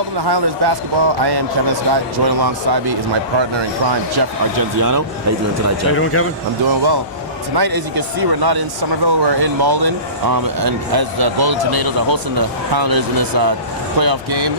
welcome to Highlanders basketball. I am Kevin Scott. Joined alongside me is my partner in crime, Jeff Argenziano. How you doing tonight, Jeff? How you doing, Kevin? I'm doing well. Tonight, as you can see, we're not in Somerville, we're in Malden. And as the Golden Tornadoes are hosting the Highlanders in this playoff game,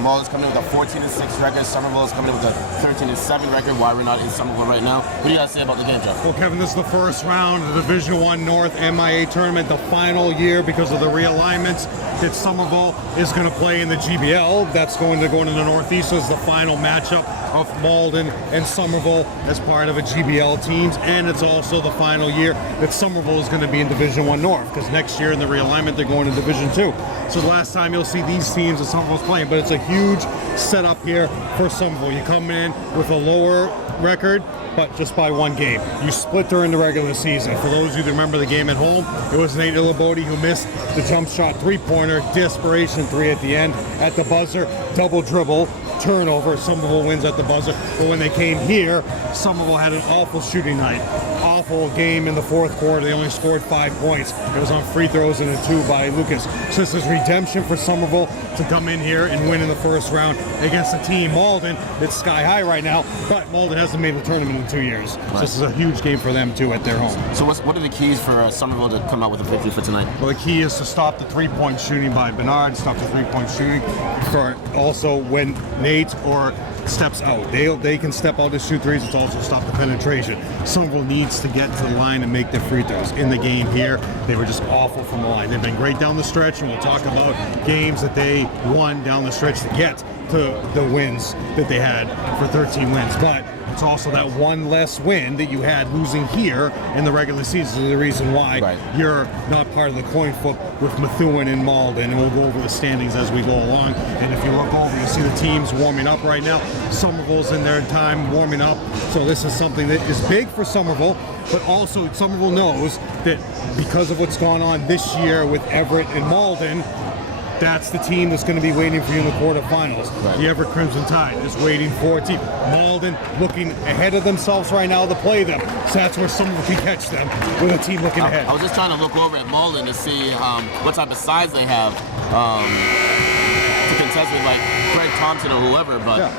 Malden's coming in with a 14-6 record. Somerville is coming in with a 13-7 record. Why we're not in Somerville right now? What do you guys say about the game, Jeff? Well, Kevin, this is the first round of the Division I North MIAA tournament, the final year because of the realignments that Somerville is going to play in the GBL. That's going to go into the Northeast. So it's the final matchup of Malden and Somerville as part of a GBL teams, and it's also the final year that Somerville is going to be in Division I North, because next year in the realignment they're going to Division II. So the last time you'll see these teams that Somerville's playing, but it's a huge setup here for Somerville. You come in with a lower record, but just by one game. You split during the regular season. For those of you that remember the game at home, it was Nate Illabodi who missed the jump shot three-pointer, desperation three at the end, at the buzzer, double dribble, turnover. Somerville wins at the buzzer. But when they came here, Somerville had an awful shooting night. Awful game in the fourth quarter. They only scored 5 points. It was on free throws and a 2 by Lucas. So this is redemption for Somerville to come in here and win in the first round against a team, Malden, that's sky high right now, but Malden hasn't made the tournament in 2 years. So this is a huge game for them too at their home. So what are the keys for Somerville to come out with a victory for tonight? Well, the key is to stop the three-point shooting by Bernard, stop the three-point shooting. For also when Nate or steps out, they can step out to shoot threes. It's also stop the penetration. Somerville needs to get to the line and make their free throws. In the game here, they were just awful from the line. They've been great down the stretch, and we'll talk about games that they won down the stretch to get to the wins that they had for 13 wins. But it's also that one less win that you had losing here in the regular season is the reason why you're not part of the coin flip with Methuen and Malden, and we'll go over the standings as we go along. And if you look over, you see the teams warming up right now. Somerville's in their time warming up, so this is something that is big for Somerville, but also Somerville knows that because of what's gone on this year with Everett and Malden, that's the team that's going to be waiting for you in the quarterfinals. The Everett Crimson Tide is waiting for a team. Malden looking ahead of themselves right now to play them. So that's where someone can catch them with a team looking ahead. I was just trying to look over at Malden to see what type of size they have to contest with, like Greg Thompson or whoever. But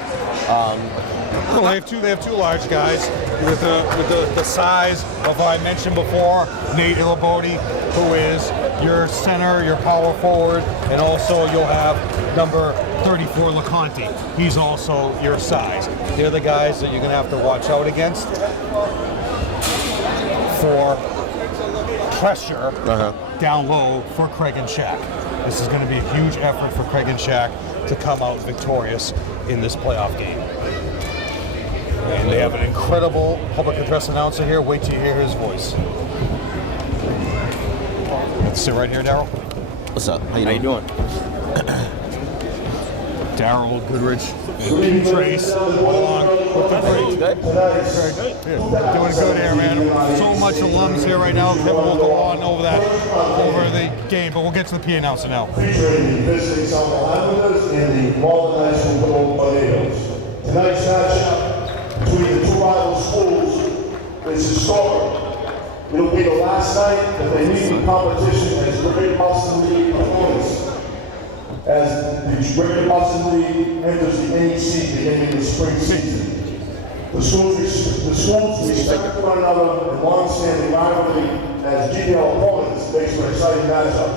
well, they have two large guys with the size of I mentioned before, Nate Illabodi, who is your center, your power forward, and also you'll have number 34 LeConte. He's also your size. They're the guys that you're going to have to watch out against for pressure down low for Craig and Shaq. This is going to be a huge effort for Craig and Shaq to come out victorious in this playoff game. And they have an incredible public address announcer here. Wait till you hear his voice. Let's sit right here, Daryl. What's up? How you doing? Daryl Goodrich, Trace, along with the great. Good? Very good. Yeah. Doing good here, man. So much alums here right now. Kevin will go on over the game, but we'll get to the PA announcer now. Featuring the visiting Somerville Highlanders and the Malden National Golden Tornadoes. Tonight's matchup between the two rival schools is historic. It'll be the last night that they meet in competition as Greater Boston League opponents. As the Greater Boston League enters the NEC beginning of the spring season. The schools respect one another in long-standing rivalry as GBL opponents makes for an exciting matchup.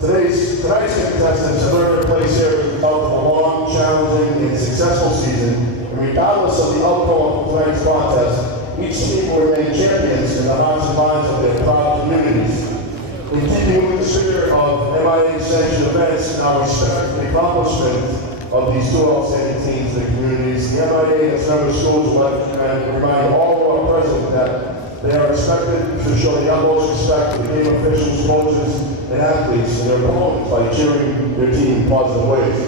Tonight's contestants have earned their place here as a result of a long, challenging, and successful season, and regardless of the outcome of tonight's contest, each team will remain champions in the hearts and minds of their proud communities. In keeping with the spirit of MIAA-sanctioned events and our respect for the accomplishment of these two outstanding teams and communities, the MIAA and its member schools would like to remind all who are present that they are expected to show the utmost respect to the game officials, coaches, and athletes and their opponents by cheering their team in positive ways.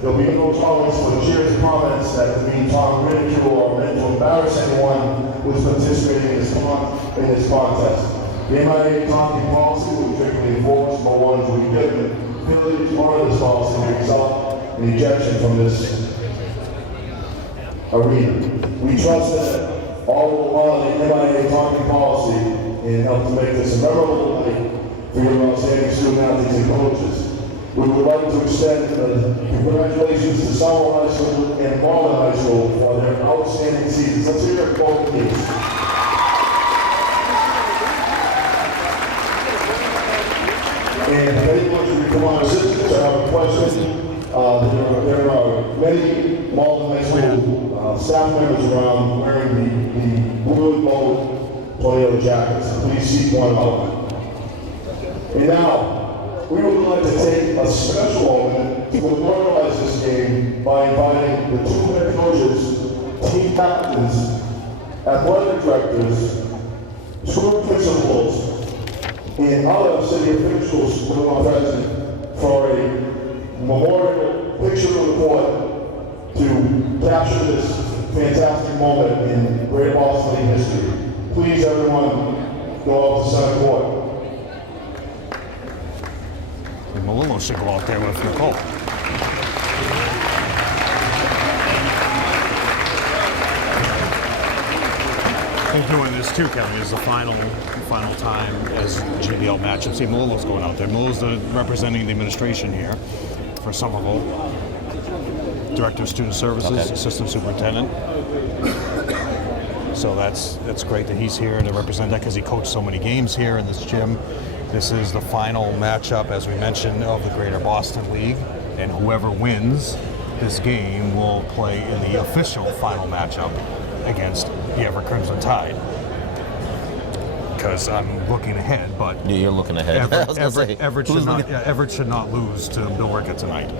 There will be no tolerance for the cheers and comments that mean Tom ridicule or meant to embarrass anyone who is participating in this contest. The MIAA talking policy will be strictly enforced, but ones will be given ability to honor this policy may result in ejection from this arena. We trust that all will honor the MIAA talking policy and help to make this a memorable night for your outstanding student athletes and coaches. we would like to extend congratulations to Somerville High School and Malden High School for their outstanding seasons. Let's hear it for both teams. And if anyone should come on assistance or have a question, there are many Malden High School staff members around wearing the blue and gold tornado jackets. Please seek one out. And now, we would like to take a special moment to memorialize this game by inviting the two head coaches, team captains, athletic directors, school principals, and other city officials who are present for a memorial picture of the court to capture this fantastic moment in Great Boston League history. Please, everyone, go up to center court. Malillo should go out there with Nicole. They're doing this too, Kevin. Is the final time as GBL matchup. See, Malillo's going out there. Malillo's representing the administration here for Somerville. Director of Student Services, Assistant Superintendent. So that's great that he's here to represent that because he coached so many games here in this gym. This is the final matchup, as we mentioned, of the Greater Boston League, and whoever wins this game will play in the official final matchup against the Everett Crimson Tide. Because I'm looking ahead, but yeah, you're looking ahead. Everett should not lose to Bill Rickett tonight.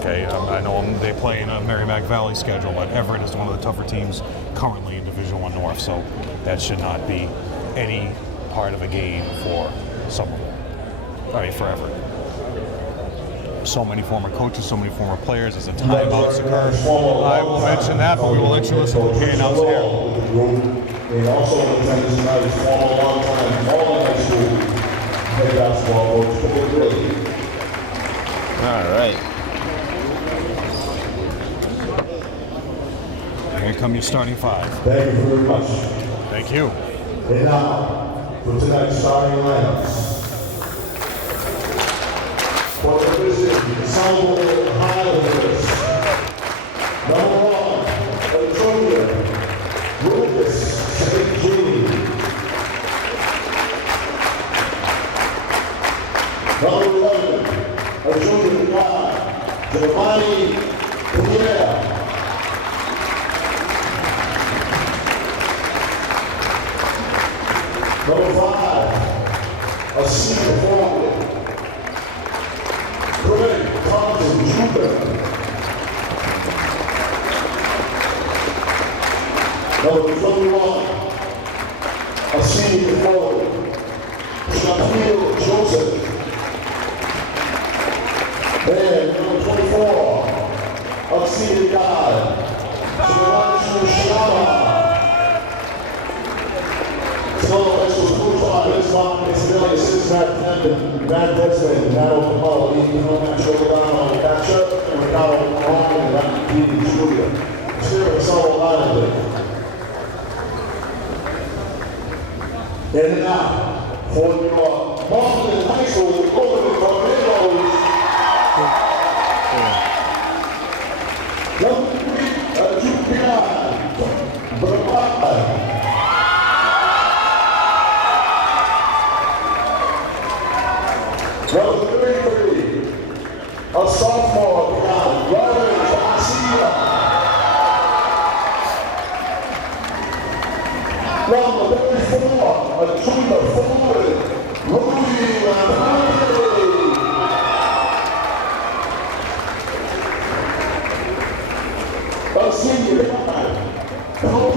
Okay, I know they play in a Merrimack Valley schedule, but Everett is one of the tougher teams currently in Division I North, so that should not be any part of a game for Somerville. I mean, for Everett. So many former coaches, so many former players. As a timeout occurs, I will mention that, but we will let you listen to what Kay announced here. And also in attendance tonight is former long-time Malden High School head basketball coach. All right. Here come your starting five. Thank you very much. Thank you. And now, for tonight's starting lineups. For the visit, Somerville Highlanders. Number 1, a junior, Lucas St. Jude. Number 11, a junior guard, Giovanni Pineda. Number 5, a senior forward, Greg Thompson Jr. Number 21, a senior forward, Shaquille Joseph. And number 24, a senior guard, Giovanni Shama. So let's go through this one. It's really six Matt Desmond, Matt O'Connell, Ethan Matt O'Connell, Matt Church, and Ricardo Ron, and Matt Peter Jr. Still in Somerville Island. And now, for your Malden High School Golden Tornadoes. Number 3, Jupian, Brabant. Number 33, a sophomore, Ryan Garcia. Number 34, a junior forward, Rudy Lampante. A senior guy, number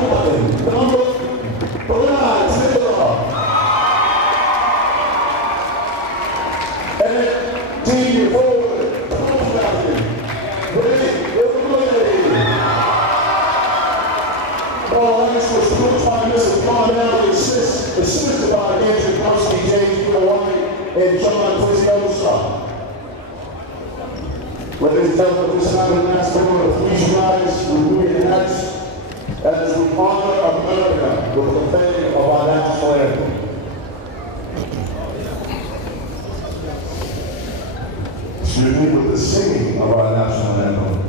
Brad Taylor. And senior forward, Ball last was 2 minutes of Con Valley assisted by Andrew Kowski, James White, and John Twistosa. Ladies and gentlemen, this time we ask everyone to please rise, remove your hats, as we honor America with the playing of our national anthem. with the singing of our national anthem.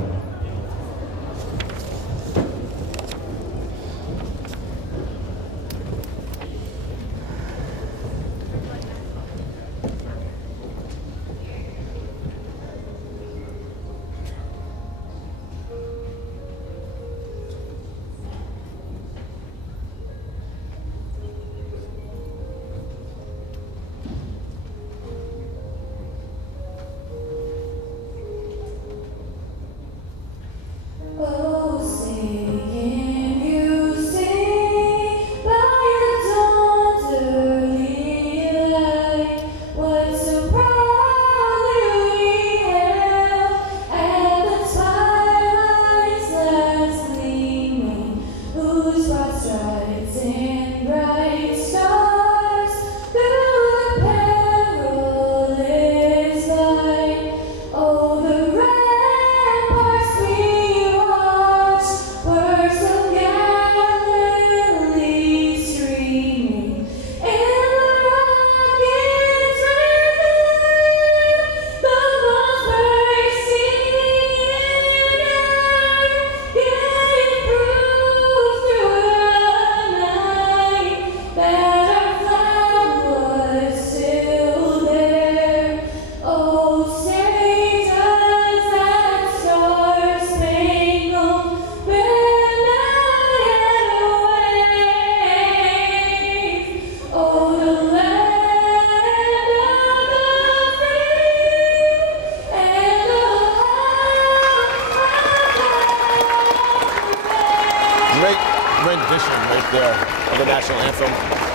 rendition right there of the national anthem.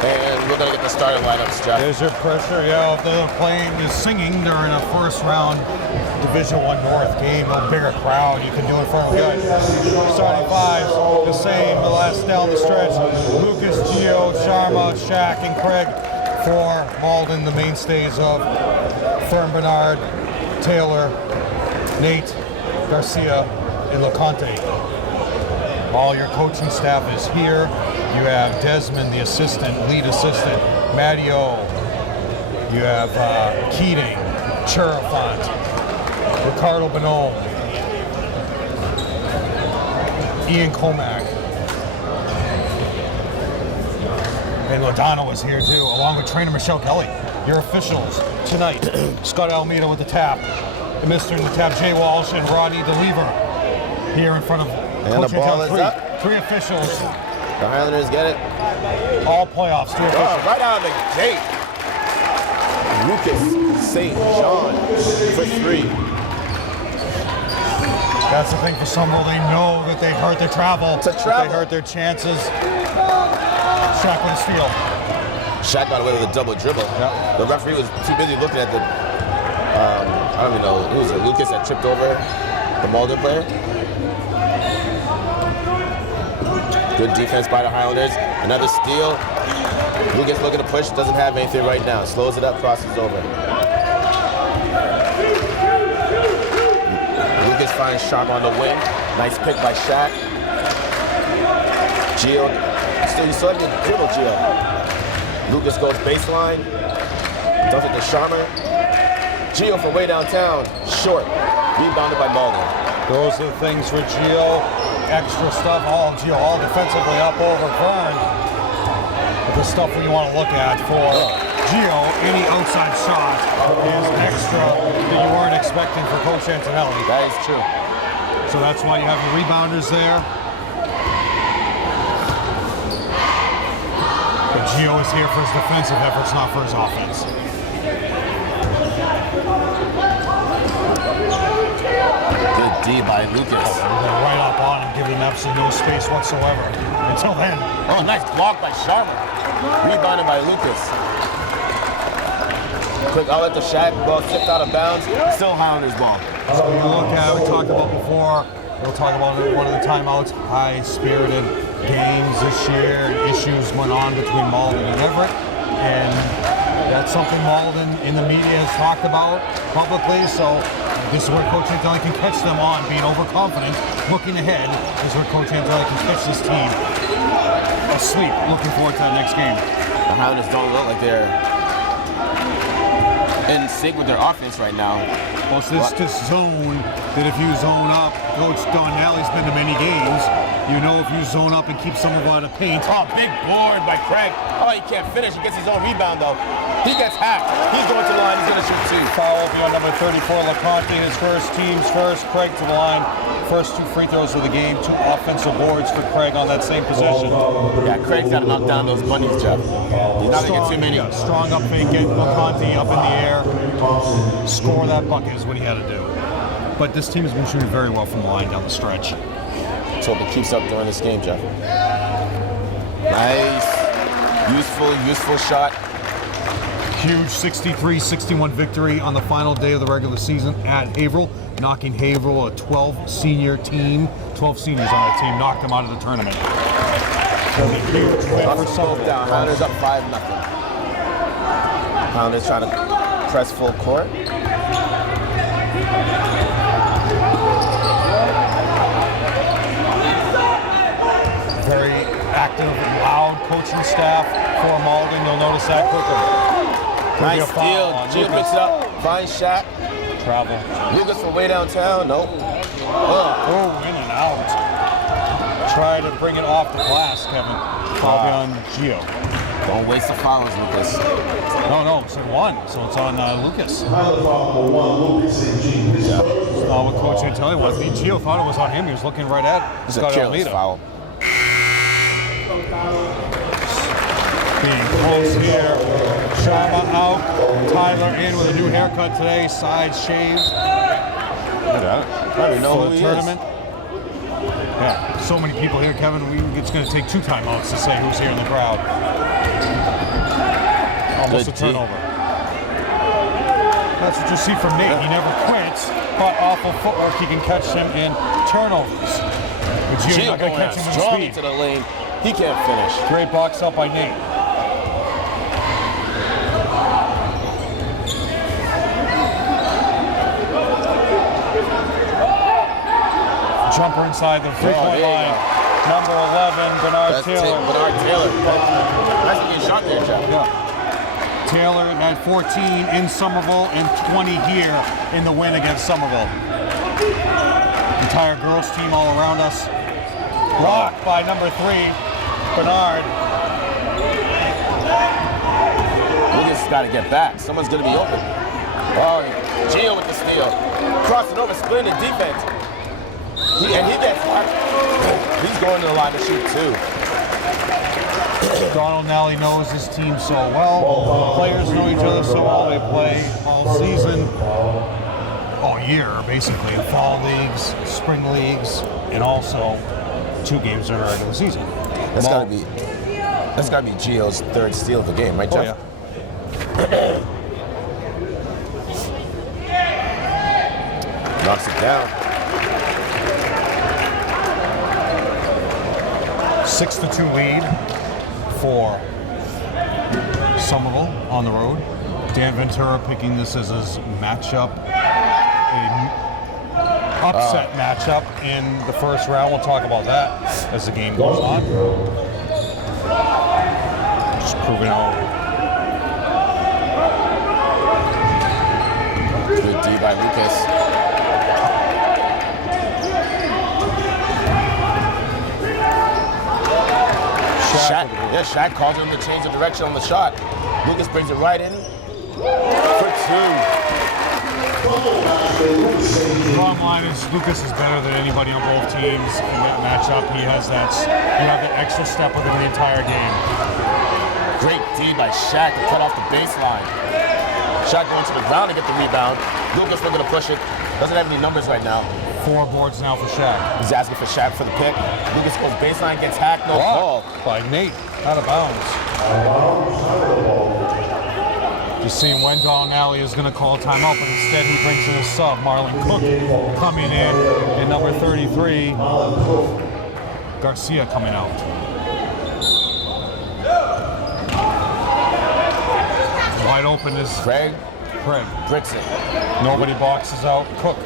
And we're going to get the starting lineups, Jeff. There's your pressure, yeah. If they're playing is singing during a first round Division I North game, a bigger crowd, you can do it in front of guys. Starting fives, the same, the last down the stretch. Lucas, Gio, Sharma, Shaq, and Craig for Malden, the mainstays of Fern Bernard, Taylor, Nate, Garcia, and LeConte. All your coaching staff is here. You have Desmond, the assistant, lead assistant, Matteo. You have Keating, Cherafont, Ricardo Bonneau, Ian Comack. And Lodano is here too, along with trainer Michelle Kelly. Your officials tonight, Scott Almeida with the tap, administering the tap, Jay Walsh and Rodney DeLever here in front of and the ball is up. Three officials. The Highlanders get it. All playoffs, two officials. Right out of the gate. Lucas St. John for three. That's the thing for Somerville. They know that they hurt their travel. It's a travel. They hurt their chances. Shaq with a steal. Shaq got away with a double dribble. Yep. The referee was too busy looking at the, I don't even know, who was it? Lucas that tripped over the Malden player. Good defense by the Highlanders. Another steal. Lucas looking to push, doesn't have anything right now. Slows it up, crosses over. Lucas finds Sharp on the wing. Nice pick by Shaq. Gio, you still have to dribble, Gio. Lucas goes baseline. Does it to Sharma. Gio from way downtown, short. Rebounded by Malden. Those are the things for Gio. Extra stuff, Gio all defensively up over Fern. But the stuff we want to look at for Gio, any outside shot is extra that you weren't expecting for Coach Antonelli. That is true. So that's why you have the rebounders there. But Gio is here for his defensive efforts, not for his offense. Good D by Lucas. They're right up on him, giving him absolutely no space whatsoever. Until then. Oh, nice block by Sharma. Rebounded by Lucas. Quick outlet to Shaq. Ball tipped out of bounds. Still Highlanders ball. So you look at, we talked about before, we'll talk about one of the timeouts, high-spirited games this year, issues went on between Malden and Everett. And that's something Malden in the media has talked about publicly. So this is where Coach Antonelli can catch them on, being overconfident, looking ahead. This is where Coach Antonelli can catch this team asleep, looking forward to that next game. The Highlanders don't look like they're in sync with their offense right now. Well, so it's just zone that if you zone up, Coach Donnelly's been to many games. You know if you zone up and keep someone out of paint. Oh, big board by Craig. Oh, he can't finish. He gets his own rebound, though. He gets hacked. He's going to the line. He's going to shoot two. Foul on number 34, LeConte, his first, team's first. Craig to the line. First 2 free throws of the game. 2 offensive boards for Craig on that same possession. Yeah, Craig's got to knock down those bunnies, Jeff. He's not going to get too many. Yeah, strong up fake it. LeConte up in the air. Score that bucket is what he had to do. But this team has been shooting very well from the line down the stretch. Let's hope it keeps up during this game, Jeff. Nice. Useful shot. Huge 63-61 victory on the final day of the regular season at Haverhill, knocking Haverhill, a 12 senior team, 12 seniors on that team, knocked them out of the tournament. Huge win for Somerville. Down. Highlanders up 5-0. Highlanders trying to press full court. Very active, loud coaching staff for Malden. You'll notice that quickly. Nice steal. Gio picks it up. Fine shot. Travel. Lucas from way downtown. Nope. Oh, in and out. Try to bring it off the glass, Kevin. Foul on Gio. Don't waste the fouls, Lucas. No, it's in 1, so it's on Lucas. Pilot foul for 1, Lucas and G. His first. That's not what Coach Antelli was. Gio thought it was on him. He was looking right at It's a careless foul. Being close here. Sharma out. Tyler in with a new haircut today. Sides shaved. Look at it. I don't even know For who the he tournament. Yeah, so many people here, Kevin. It's going to take 2 timeouts to say who's here in the crowd. Almost Good a turnover. That's what you see from Nate. He never quits, but awful footwork. He can catch him in turnovers. But Gio's not going to catch him in strong speed. into the lane. He can't finish. Great box up by Nate. Jumper inside the 3-point line. Number 11, Bernard Taylor. Bernard Taylor. Nice to get shot there, Jeff. Yeah. Taylor at 14 in Somerville and 20 here in the win against Somerville. Entire girls team all around us. Blocked by number 3, Bernard. Lucas has got to get back. Someone's going to be open. Oh, Gio with the steal. Crossing over, splitting the defense. He gets hot. He's going to the line to shoot too. Donald Nally knows his team so well. Players know each other so well. They play all season, all year, basically. Fall leagues, spring leagues, and also 2 games during the regular season. That's got to be Gio's 3rd steal of the game, right, Jeff? Oh, yeah. Knocks it down. 6-2 lead for Somerville on the road. Dan Ventura picking this as his matchup, an upset matchup in the first round. We'll talk about that as the game goes on. Just proving out. Good D by Lucas. Shaq calls him to change the direction on the shot. Lucas brings it right in for 2. Bottom line is Lucas is better than anybody on both teams in that matchup. He has that, extra step with him the entire game. Great D by Shaq to cut off the baseline. Shaq going to the ground to get the rebound. Lucas looking to push it. Doesn't have any numbers right now. 4 boards now for Shaq. He's asking for Shaq for the pick. Lucas goes baseline, gets hacked, no call. By Nate, out of bounds. Just seeing when Donnelly is going to call a timeout, but instead he brings in a sub, Marlon Cook coming in, and number 33, Garcia coming out. Wide open is Craig. Bricks it. Nobody boxes out Cook.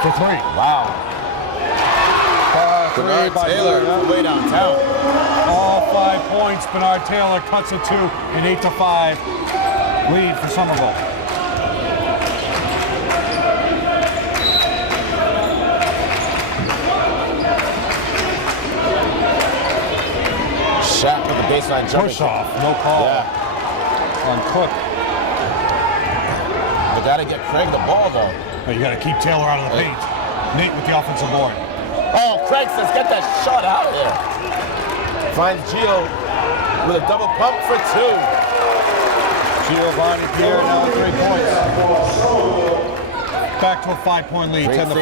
For 3. Wow. three Bernard by Taylor, Bernard. way downtown. All 5 points. Bernard Taylor cuts it to an 8-5 lead for Somerville. Shot with the baseline jumper. Push off, no call on Cook. They gotta get Craig the ball though. But you got to keep Taylor out of the paint. Nate with the offensive board. Oh, Craig says get that shot out of there. Finds Gio with a double pump for 2. Giovanni Pierre now with 3 points. Back to a 5-point lead, 10-5.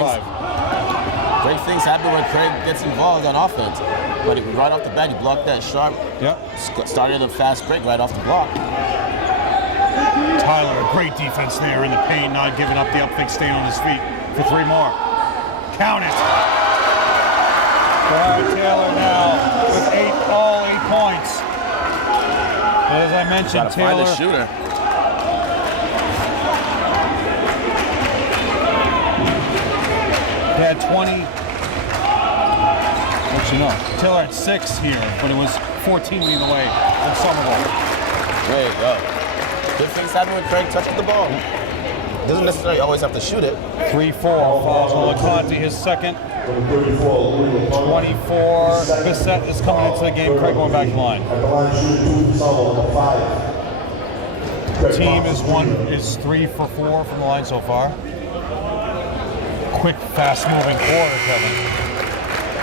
Great things happen when Craig gets involved on offense. But right off the bat, he blocked that shot. Yep. Started a fast break right off the block. Tyler, a great defense there in the paint, not giving up the upfake, staying on his feet for 3 more. Count it. Bernard Taylor now with all 8 points. As I mentioned, Gotta find Taylor. a shooter. They had 20. What you know? Taylor had 6 here, but it was 14 leading the way in Somerville. There you go. Good things happen when Craig touches the ball. Doesn't necessarily always have to shoot it. 3-4 falls on Conti, his second. 24. Bissett is coming into the game. Craig going back to the line. Team is 3 for 4 from the line so far. Quick, fast-moving quarter, Kevin.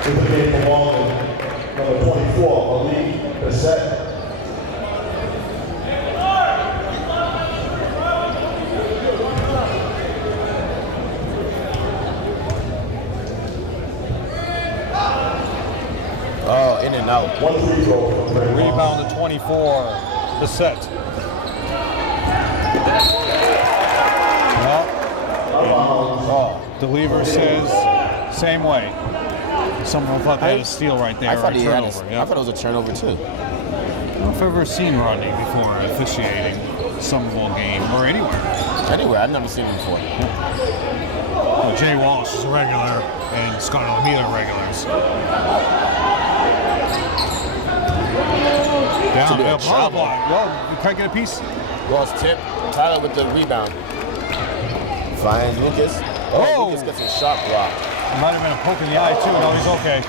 To the game for Malden, number 24, Malik Bissett. Oh, in and out. One free throw. Rebound to 24. Bissett. Well, Deliever says same way. Someone thought they had a steal right there. I thought he had turnover. I thought it was a turnover too. I don't know if I've ever seen Rodney before officiating a Somerville game or anywhere. Anyway, I've never seen him before. Well, Jay Walsh is a regular and Scott Alameda are regulars. Down, be a ball travel. block. Well, you can't get a piece. Lost tip. Tyler with the rebound. Finds Lucas. Oh, Whoa. Lucas gets a shot block. Might have been a poke in the eye too. No, he's okay.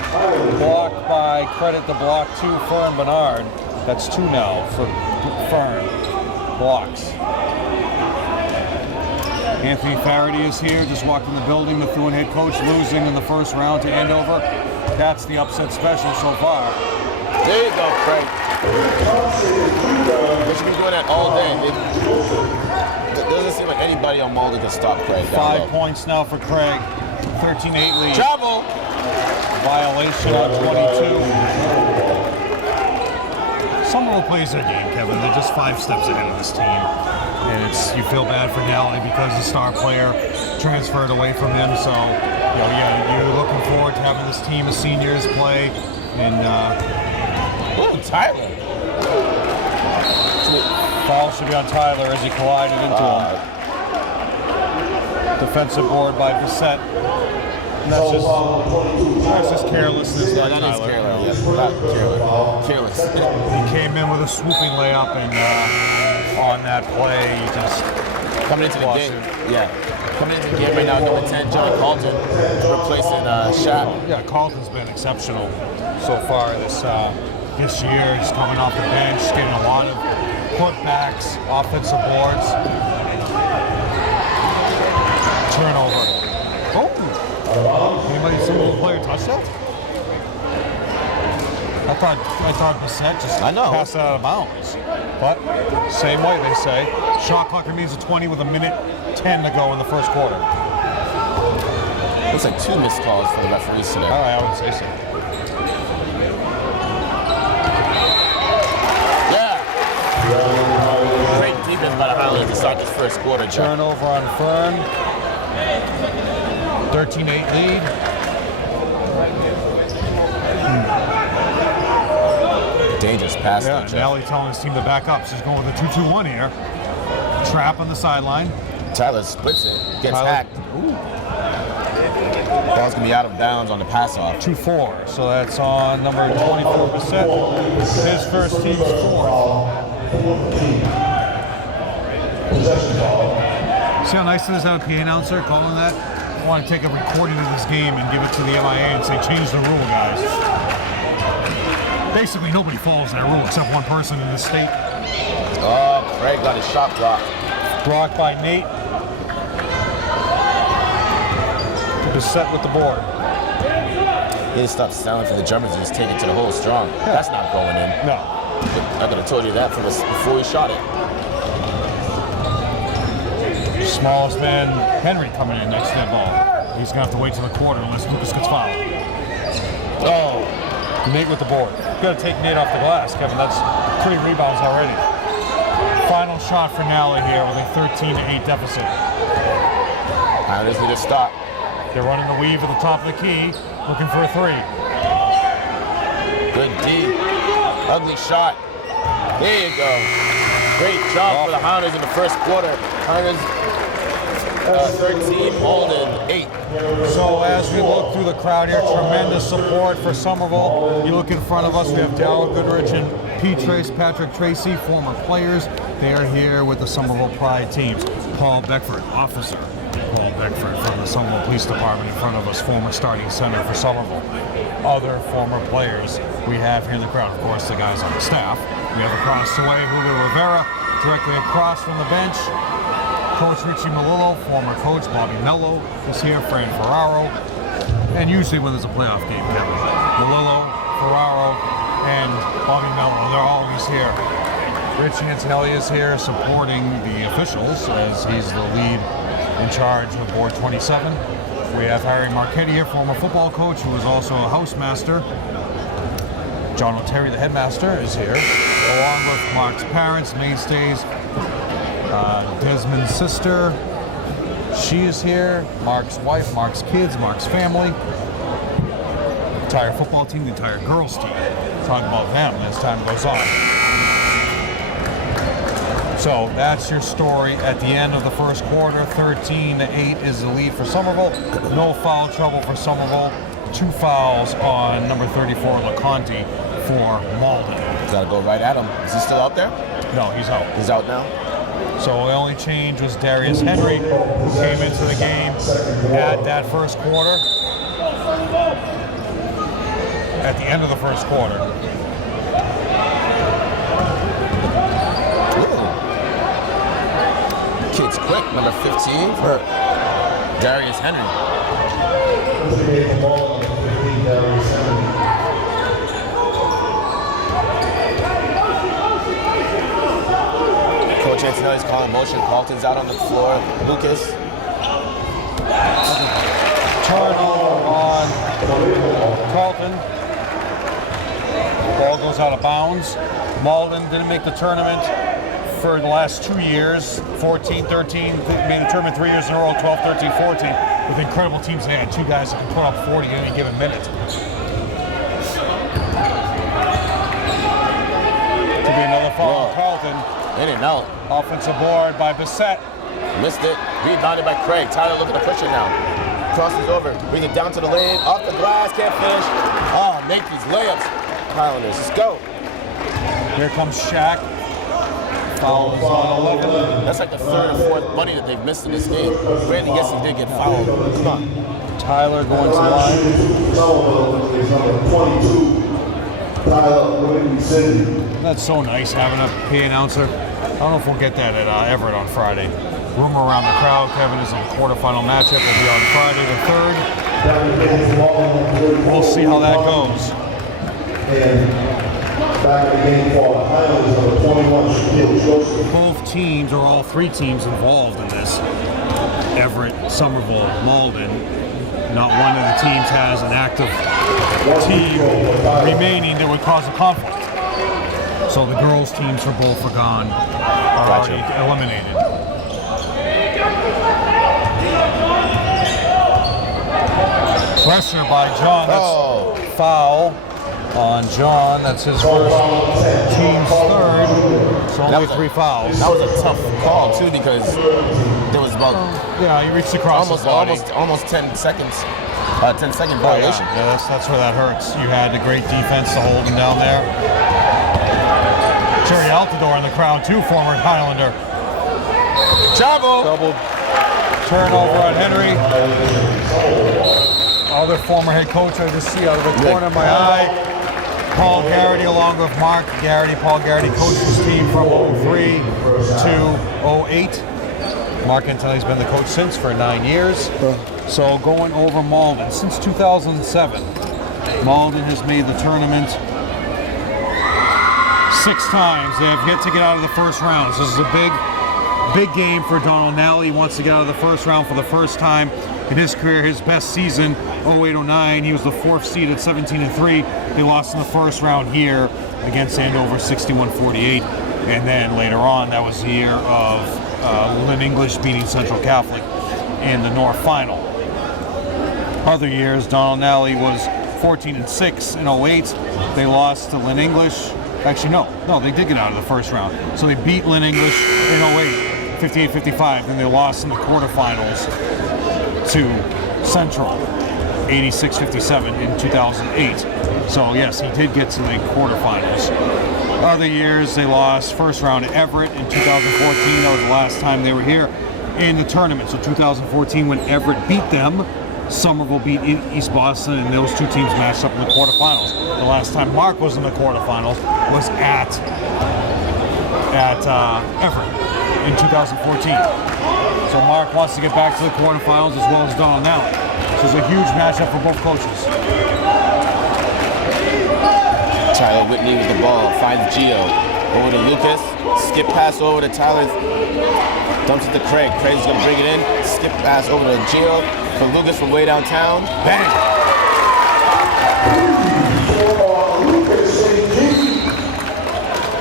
Block by credit the block to Fern Bernard. That's 2 now for Fern. Blocks. Anthony Faraday is here, just walked in the building. The Methuen head coach losing in the first round to Andover. That's the upset special so far. There you go, Craig. They should be doing that all day. It doesn't seem like anybody on Malden can stop Craig. 5 points now for Craig. 13-8 lead. Travel. Violation on 22. Somerville plays their game, Kevin. They're just 5 steps ahead of this team. And you feel bad for Nally because the star player transferred away from him. So, you're looking forward to having this team of seniors play. And Ooh, Tyler. foul should be on Tyler as he collided into him. Defensive board by Bissett. And that's just carelessness by That is Tyler. careless. Careless. He came in with a swooping layup, and on that play, he just Coming into the lost game. it. Yeah. Coming into the game right now, number 10, John Carlton, replacing Shaq. Yeah, Carlton's been exceptional so far this year. He's coming off the bench, getting a lot of putbacks, offensive boards. Turnover. Oh! Anybody see the player touch that? I thought Bissett just passed that out of bounds. But same way they say. Shot clock remains at 20 with 1:10 to go in the first quarter. Looks like 2 missed calls for the referees today. I would say so. Yeah. Great defense by the Highlanders to start this first quarter. Turnover on Fern. 13-8 lead. Dangerous pass. Yeah, Nally telling his team to back up. So he's going with a 2-2-1 here. Trap on the sideline. Tyler splits it. Gets Tyler- hacked. Ooh. Ball's gonna be out of bounds on the pass off. 2-4. So that's on number 24%. His first team's fourth. See how nice it is to have a PA announcer calling that? I want to take a recording of this game and give it to the MIAA and say, change the rule, guys. Basically, nobody follows that rule except one person in this state. Oh, Craig got his shot blocked. Blocked by Nate. Set with the board. He just stopped selling for the Germans and just take it to the hole strong. Yeah. That's not going in. No. I could have told you that before he shot it. Smallest man, Henry, coming in next to that ball. He's going to have to wait till the quarter unless Lucas gets fouled. Oh, Nate with the board. You got to take Nate off the glass, Kevin. That's 3 rebounds already. Final shot for Nally here with a 13-8 deficit. Highlanders need to stop. They're running the weave at the top of the key, looking for a 3. Good D. Ugly shot. There you go. Great job for the Highlanders in the first quarter. Highlanders 13, Malden 8. So as we look through the crowd here, tremendous support for Somerville. You look in front of us, we have Darryl Goodrich and P. Trace, Patrick Tracy, former players. They are here with the Somerville Pride teams. Paul Beckford, officer. Paul Beckford from the Somerville Police Department in front of us, former starting center for Somerville. Other former players we have here in the crowd. Of course, the guys on the staff. We have across the way Julio Rivera, directly across from the bench. Coach Richie Melillo, former coach Bobby Mello is here, Fran Ferraro. And usually when there's a playoff game, Kevin, Melillo, Ferraro, and Bobby Mello, they're always here. Richie Antonelli is here supporting the officials as he's the lead in charge of Board 27. We have Harry Marchetti here, former football coach who is also a housemaster. John O'Terry, the headmaster, is here, along with Mark's parents, mainstays, Desmond's sister. She is here, Mark's wife, Mark's kids, Mark's family. The entire football team, the entire girls team. Talk about them as time goes on. So that's your story at the end of the first quarter. 13-8 is the lead for Somerville. No foul trouble for Somerville. 2 fouls on number 34, LeConte, for Malden. Gotta go right at him. Is he still out there? No, he's out. He's out now? So the only change was Darius Henry, who came into the game at that first quarter. At the end of the first quarter. Kid's quick, number 15 for Darius Henry. Coach Antonelli's calling motion. Carlton's out on the floor. Lucas. Turnover on Carlton. Ball goes out of bounds. Malden didn't make the tournament for the last 2 years, 14, 13, made the tournament 3 years in a row, 12, 13, 14, with incredible teams. They had 2 guys that can put up 40 in any given minute. Could be another foul on Carlton. In and out. Offensive board by Bissett. Missed it. Rebounded by Craig. Tyler looking to push it now. Crosses over. Brings it down to the lane. Off the glass. Can't finish. Oh, make these layups. Highlanders, let's go. Here comes Shaq. Foul is on 11. That's like the 3rd or 4th buddy that they've missed in this game. Granted, yes, he did get fouled. Come on. Tyler going to the line. That's so nice having a PA announcer. I don't know if we'll get that at Everett on Friday. Rumor around the crowd, Kevin, is a quarterfinal matchup. Will be on Friday the 3rd. We'll see how that goes. Back in the game for the Highlanders, number 21, Shaquille Joseph. Both teams, or all 3 teams involved in this, Everett, Somerville, Malden, not one of the teams has an active team remaining that would cause a conflict. So the girls' teams for both are gone, are already eliminated. Pressure by John, that's foul on John, that's his first, team's 3rd, so only 3 fouls. That was a tough call too because there was about Yeah, he reached across his body. almost 10 seconds. 10-second violation. Yeah, that's where that hurts. You had a great defense to hold him down there. Jerry Altidore in the crowd too, former Highlander. Travel. Double turnover on Henry. Other former head coach I just see out of the corner of my eye. Paul Garrity along with Mark Garrity. Paul Garrity coached his team from 03 to 08. Mark Antelli's been the coach since for 9 years. So going over Malden, since 2007, Malden has made the tournament 6 times. They have yet to get out of the first round. So this is a big game for Don O'Nally. He wants to get out of the first round for the first time in his career. His best season, 08-09, he was the 4th seed at 17-3. They lost in the first round here against Andover, 61-48. And then later on, that was the year of Lynn English beating Central Catholic in the North Final. Other years, Don O'Nally was 14-6 in 08. They lost to Lynn English. Actually, no, they did get out of the first round. So they beat Lynn English in 08, 58-55. Then they lost in the quarterfinals to Central, 86-57 in 2008. So yes, he did get to the quarterfinals. Other years, they lost first round to Everett in 2014. That was the last time they were here in the tournament. So 2014, when Everett beat them, Somerville beat East Boston, and those two teams matched up in the quarterfinals. The last time Mark was in the quarterfinals was at Everett in 2014. So Mark wants to get back to the quarterfinals as well as Don O'Nally. So it's a huge matchup for both coaches. Tyler Whitney with the ball, finds Gio. Over to Lucas, skip pass over to Tyler, dumps it to Craig. Craig's gonna bring it in, skip pass over to Gio for Lucas from way downtown. Bang!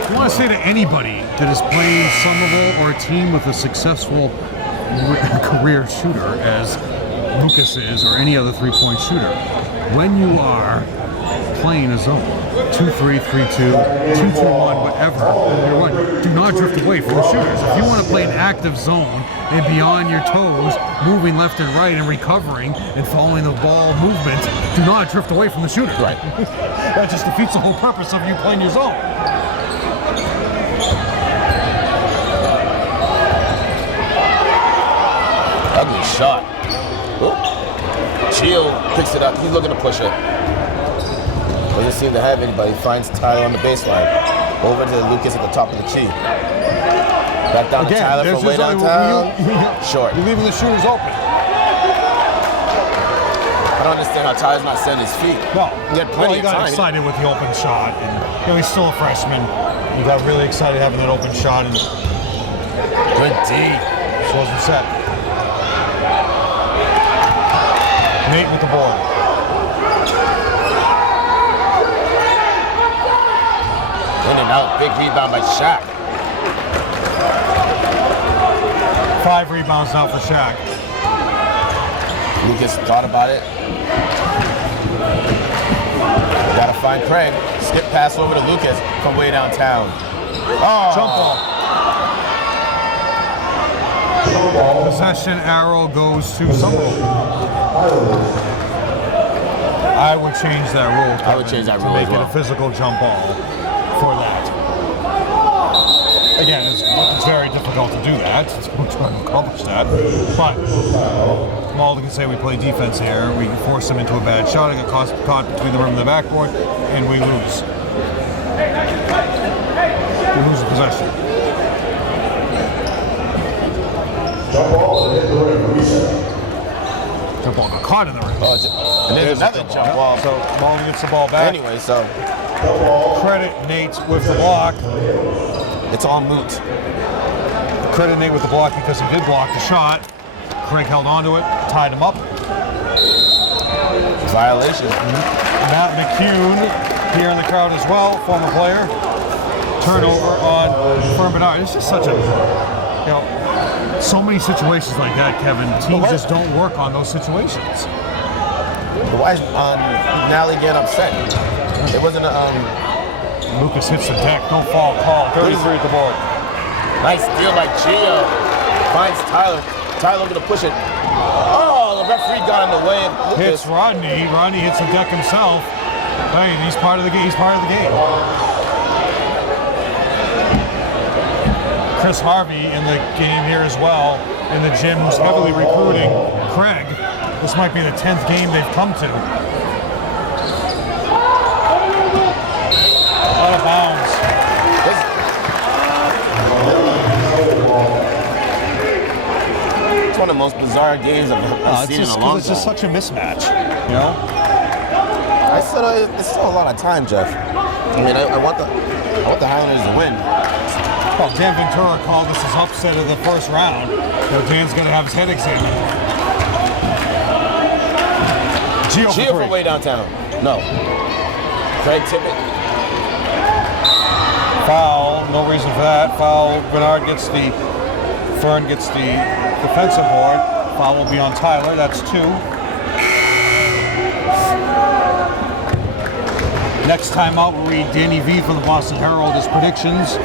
I want to say to anybody that is playing Somerville or a team with a successful career shooter, as Lucas is, or any other three-point shooter, when you are playing a zone, 2-3, 3-2, 2-2-1, whatever, do not drift away from the shooters. If you want to play an active zone and be on your toes, moving left and right and recovering and following the ball movement, do not drift away from the shooter. Right. That just defeats the whole purpose of you playing your zone. Ugly shot. Gio picks it up. He's looking to push it. Doesn't seem to have anybody. Finds Tyler on the baseline. Over to Lucas at the top of the key. Back down to Tyler from way downtown. Short. You're leaving the shooters open. I don't understand how Tyler's not setting his feet. Well, he had plenty he of got time. excited with the open shot, and he's still a freshman. He got really excited having that open shot, and Good D. just wasn't set. Nate with the board. In and out. Big rebound by Shaq. 5 rebounds now for Shaq. Lucas thought about it. Gotta find Craig. Skip pass over to Lucas from way downtown. Oh. Jump ball. Possession arrow goes to Somerville. I would change that rule. I would change that rule to make as well. it a physical jump ball for that. Again, it's very difficult to do that. We're trying to accomplish that. But Malden can say we play defense here. We force them into a bad shot. It get caught between the rim and the backboard, and we lose. We lose the possession. Jump ball and hit the rim. Reset. Jump ball got caught in the rim. Oh, and there's another jump ball. So Malden gets the ball back. Anyway, so Credit Nate with the block. it's all moot. Credit Nate with the block because he did block the shot. Craig held onto it, tied him up. Violation. Matt McCune here in the crowd as well, former player. Turnover on Firmenard. It's just such a, so many situations like that, Kevin. Teams just don't work on those situations. Why is Nally getting upset? It wasn't a Lucas hits the deck, no foul call. 33 at the board. nice steal by Gio. Finds Tyler. Tyler looking to push it. Oh, referee got in the way of Hits Lucas. Rodney. Rodney hits the deck himself. Hey, he's part of the game. He's part of the game. Chris Harvey in the game here as well. In the gym, who's heavily recruiting Craig. This might be the 10th game they've come to. Out of bounds. It's one of the most bizarre games I've seen in a long time. It's just such a mismatch, you know? It's still a lot of time, Jeff. I mean, I want the Highlanders to win. Well, Dan Ventura called this his upset of the first round. You know, Dan's going to have his head examined. Gio from way downtown. No. Craig Tippett. Foul. No reason for that. Foul. Fern gets the defensive board. Foul will be on Tyler. That's 2. Next time out, we'll read Danny V from the Boston Herald his predictions.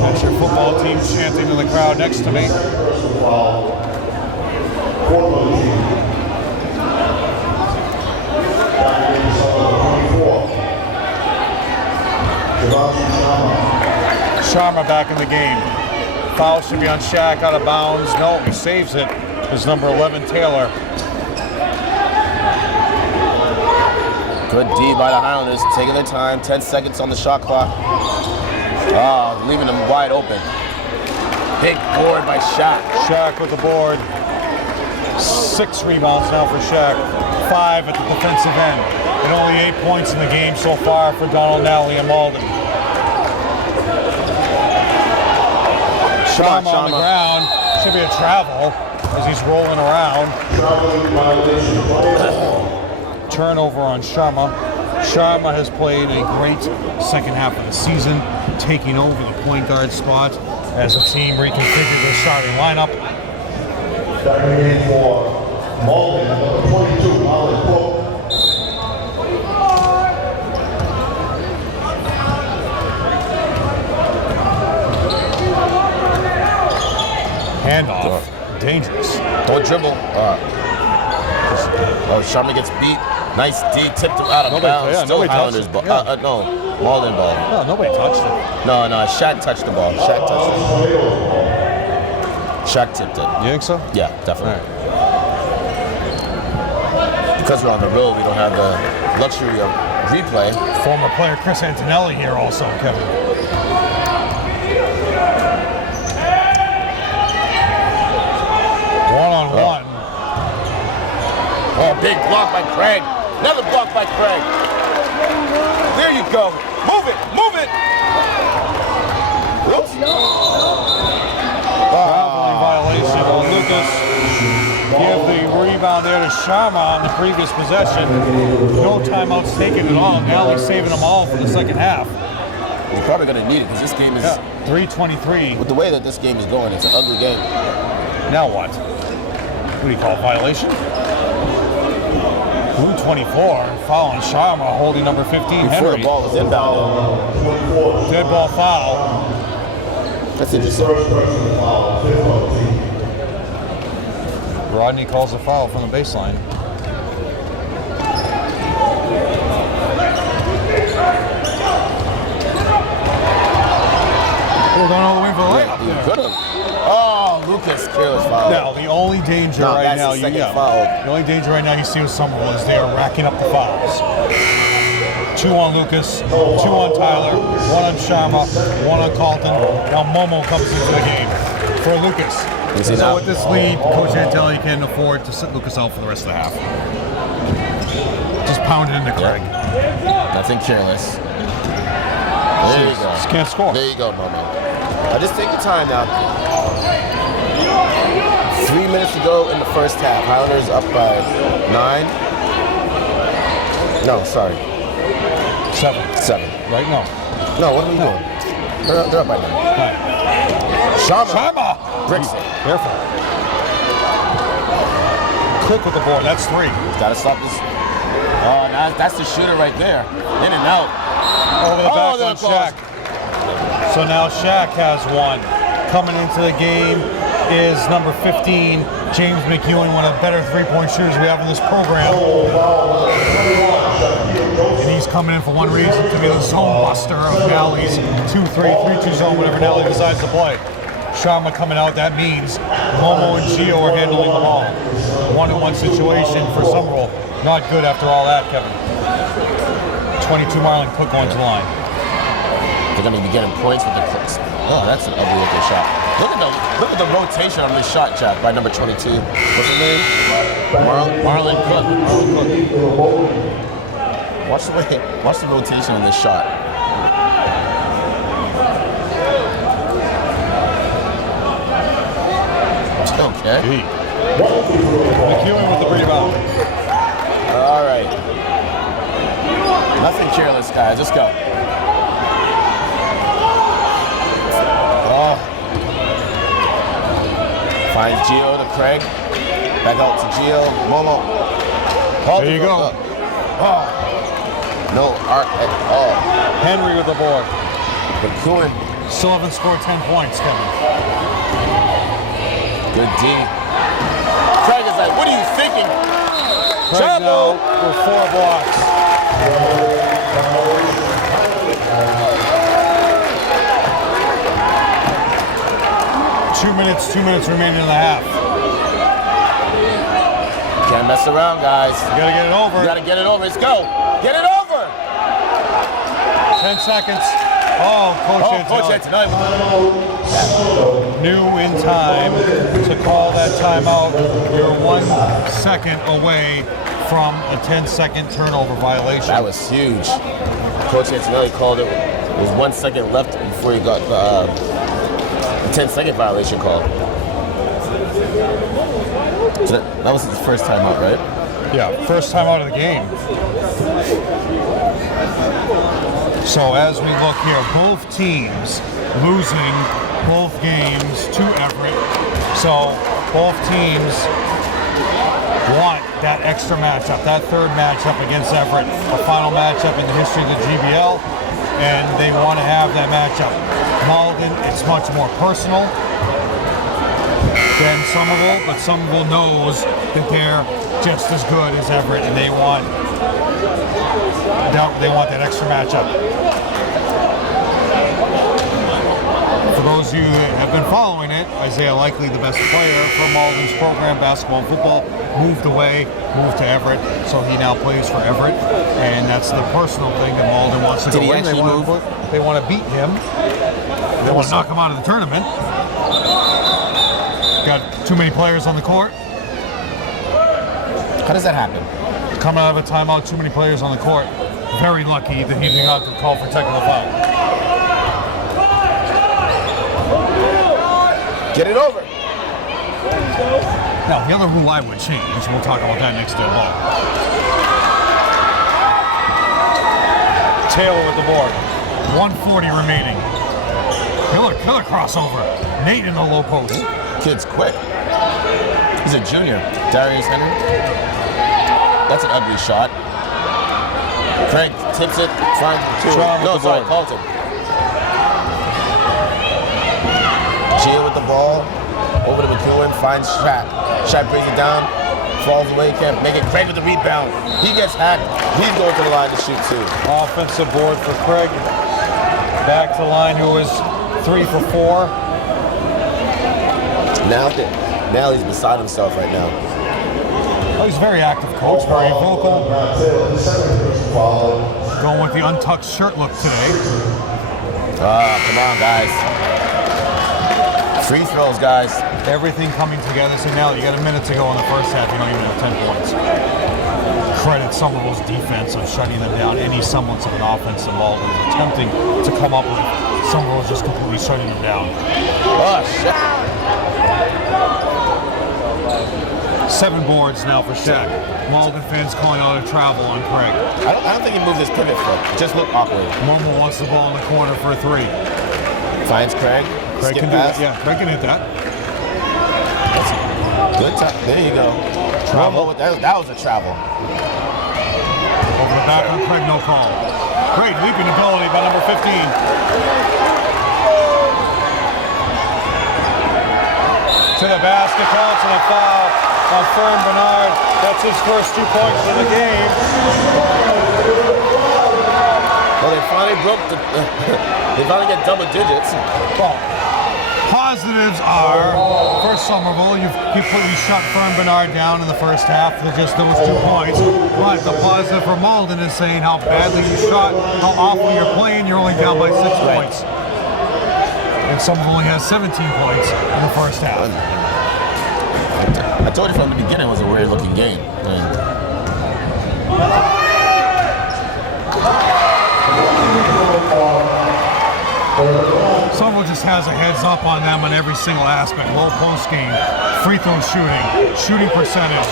That's your football team chanting in the crowd next to me. Sharma back in the game. Foul should be on Shaq, out of bounds. No, he saves it. It's number 11, Taylor. Good D by the Highlanders, taking their time. 10 seconds on the shot clock. Leaving them wide open. Big board by Shaq. Shaq with the board. 6 rebounds now for Shaq. 5 at the defensive end. And only 8 points in the game so far for Donald Nally and Malden. Sharma on the ground. Should be a travel as he's rolling around. Turnover on Sharma. Sharma has played a great second half of the season, taking over the point guard spot as the team reconfigured their starting lineup. Starting game for Malden, number 22, Malden Pope. Handoff. Dangerous. Don't dribble. Sharma gets beat. Nice D, tipped out of bounds. Yeah, Still Highlanders ball. Yeah. No, Malden ball. No, nobody touched it. No, Shaq touched the ball. Shaq touched it. Shaq tipped it. You think so? Yeah, definitely. Because we're on the road, we don't have the luxury of replay. Former player Chris Antonelli here also, Kevin. One-on-one. Oh, big block by Craig. Another block by Craig. There you go. Move it. Move it. Oops. Traveling violation on Lucas. Give the rebound there to Sharma on the previous possession. No timeouts taken at all. Now he's saving them all for the second half. He's probably going to need it because this game is... 3:23. With the way that this game is going, it's an ugly game. Now what? What do you call it? Violation? 2:24. Foul on Sharma, holding number 15, Before Henry. the ball was inbound. Dead ball foul. That's interesting. Rodney calls a foul from the baseline. We're going all the way for the layup. You could have. Oh, Lucas careless foul. Now, the only danger right now, that's the second foul. The only danger right now you see with Somerville is they are racking up the fouls. 2 on Lucas, 2 on Tyler, 1 on Sharma, 1 on Carlton. Now Momo comes into the game for Lucas. So now with this lead, Coach Antelli can afford to sit Lucas out for the rest of the half. Just pound it into Craig. Nothing careless. There you go. Just can't score. There you go, Momo. Now just take your time now. 3 minutes to go in the first half. Highlanders up by 9. No, sorry. 7. 7. Right? No. No, what are we doing? They're up by 9. Right. Sharma! Bricks it. Careful. Quick with the board. That's 3. Gotta stop this. Oh, now that's the shooter right there. In and out. Over the back on Shaq. So now Shaq has 1. Coming into the game, is number 15, James McEwen, one of the better three-point shooters we have in this program. And he's coming in for one reason, to be the zone buster of Nally's 2-3, 3-2 zone, whatever Nally decides to play. Sharma coming out, that means Momo and Gio are handling the ball. One-on-one situation for Somerville. Not good after all that, Kevin. 22 Marlon Cook going to the line. They're going to be getting points with the Cooks. Oh, that's an ugly looking shot. Look at the rotation on this shot, Jack, by number 22. What's his name? Marlon Cook. Watch the rotation on this shot. Okay. McEwen with the rebound. All right. Nothing careless, guys. Let's go. Oh. Finds Gio to Craig. Back out to Gio. Momo. Oh, there you go. Oh. No arc at all. Henry with the board. McEwen. Still haven't scored 10 points, Kevin. Good D. Craig is like, what are you thinking? Craig now with 4 blocks. 2 minutes remaining in the half. Can't mess around, guys. You gotta get it over. You gotta get it over. Let's go. Get it over. 10 seconds. Oh, Coach Antonelli. New in time to call that timeout. You're 1 second away from a 10-second turnover violation. That was huge. Coach Antonelli called it. There was 1 second left before he got the 10-second violation call. So that was his first time out, right? Yeah, first time out of the game. So as we look here, both teams losing both games to Everett. So both teams want that extra matchup, that third matchup against Everett, the final matchup in the history of the GBL, and they want to have that matchup. Malden, it's much more personal than Somerville, but Somerville knows that they're just as good as Everett, and they want that extra matchup. For those of you that have been following it, Isaiah Likely, the best player for Malden's program, basketball and football, moved to Everett, so he now plays for Everett, and that's the personal thing that Malden wants to go in. They want to beat him. They want to knock him out of the tournament. Got too many players on the court. How does that happen? Coming out of a timeout, too many players on the court. Very lucky that he did not call for technical foul. Get it over. Now, the other rule I would change, we'll talk about that next to the ball. Taylor with the board. 1:40 remaining. Killer crossover. Nate in the low post. Kid's quick. He's a junior. Darius Henry. That's an ugly shot. Craig tips it. Carlton. Gio with the ball. Over to McEwen. Finds Shat. Shat brings it down. Falls away. Can't make it. Craig with the rebound. He gets hacked. He's going to the line to shoot too. Offensive board for Craig. Back to the line, who is 3 for 4. Now he's beside himself right now. Oh, he's a very active coach, very vocal. Going with the untucked shirt look today. Come on, guys. Free throws, guys. Everything coming together. So now you got a minute to go in the first half. You don't even have 10 points. Credit Somerville's defense of shutting them down. Any semblance of an offensive ball was attempting to come up with. Somerville was just completely shutting them down. Oh, shit. 7 boards now for Shaq. Malden fans calling out a travel on Craig. I don't think he moved his pivot foot. It just looked awkward. Momo wants the ball in the corner for a 3. Finds Craig. Craig can do that. Yeah, Craig can hit that. Good time. There you go. Travel. That was a travel. Over the back on Craig, no call. Great leaping ability by number 15. to the basket, counts and a foul on Fern Bernard. That's his first 2 points of the game. Well, they finally broke the. They finally get double digits. Well, positives are, for Somerville, you shut Fern Bernard down in the first half for just those 2 points. But the positive for Malden is saying how badly you shot, how awful you're playing. You're only down by 6 points. And Somerville only has 17 points in the first half. I told you from the beginning it was a weird looking game. Somerville just has a heads up on them on every single aspect. Low post game, free throw shooting percentage.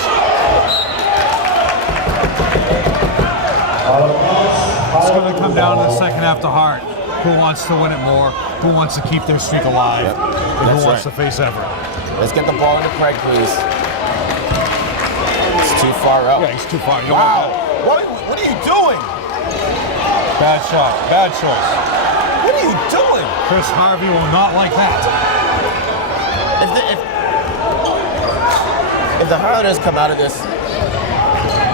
It's going to come down to the second half to heart. Who wants to win it more? Who wants to keep their streak alive? Yep. And who wants to face Everett? Let's get the ball into Craig, please. It's too far up. Yeah, he's too far. Wow. What are you doing? Bad shot. Bad choice. What are you doing? Chris Harvey will not like that. If the Highlanders come out of this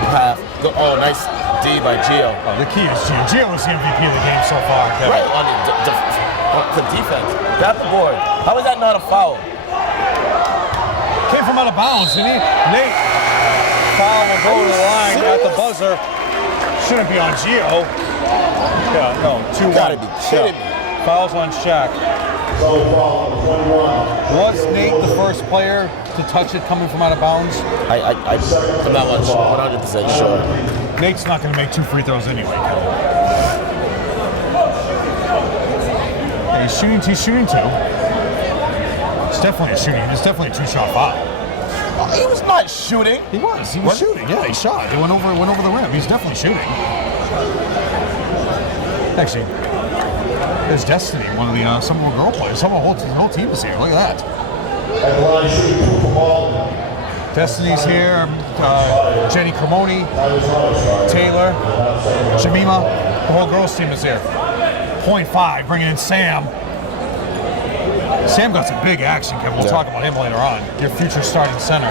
half, oh, nice D by Gio. Oh, the key is Gio. Gio was the MVP of the game so far, Kevin. Right, on the defense. Got the board. How is that not a foul? Came from out of bounds, didn't he? Nate, foul will go to the line at the buzzer. Shouldn't be on Gio. Yeah, no, 2-1. You gotta be kidding me. Fouls on Shaq. Was Nate the first player to touch it coming from out of bounds? I'm not 100% sure. Nate's not going to make 2 free throws anyway. Yeah, he's shooting 2. It's definitely a shooting. It's definitely a 2-shot foul. He was not shooting. He was shooting. Yeah, he shot. He went over the rim. He's definitely shooting. Actually, there's Destiny, one of the some of the girl players. Some of the whole team is here. Look at that. Destiny's here. Jenny Cremoni, Taylor, Jamima. The whole girls team is here. 0.5, bringing in Sam. Sam got some big action, Kevin. We'll talk about him later on. Your future starting center.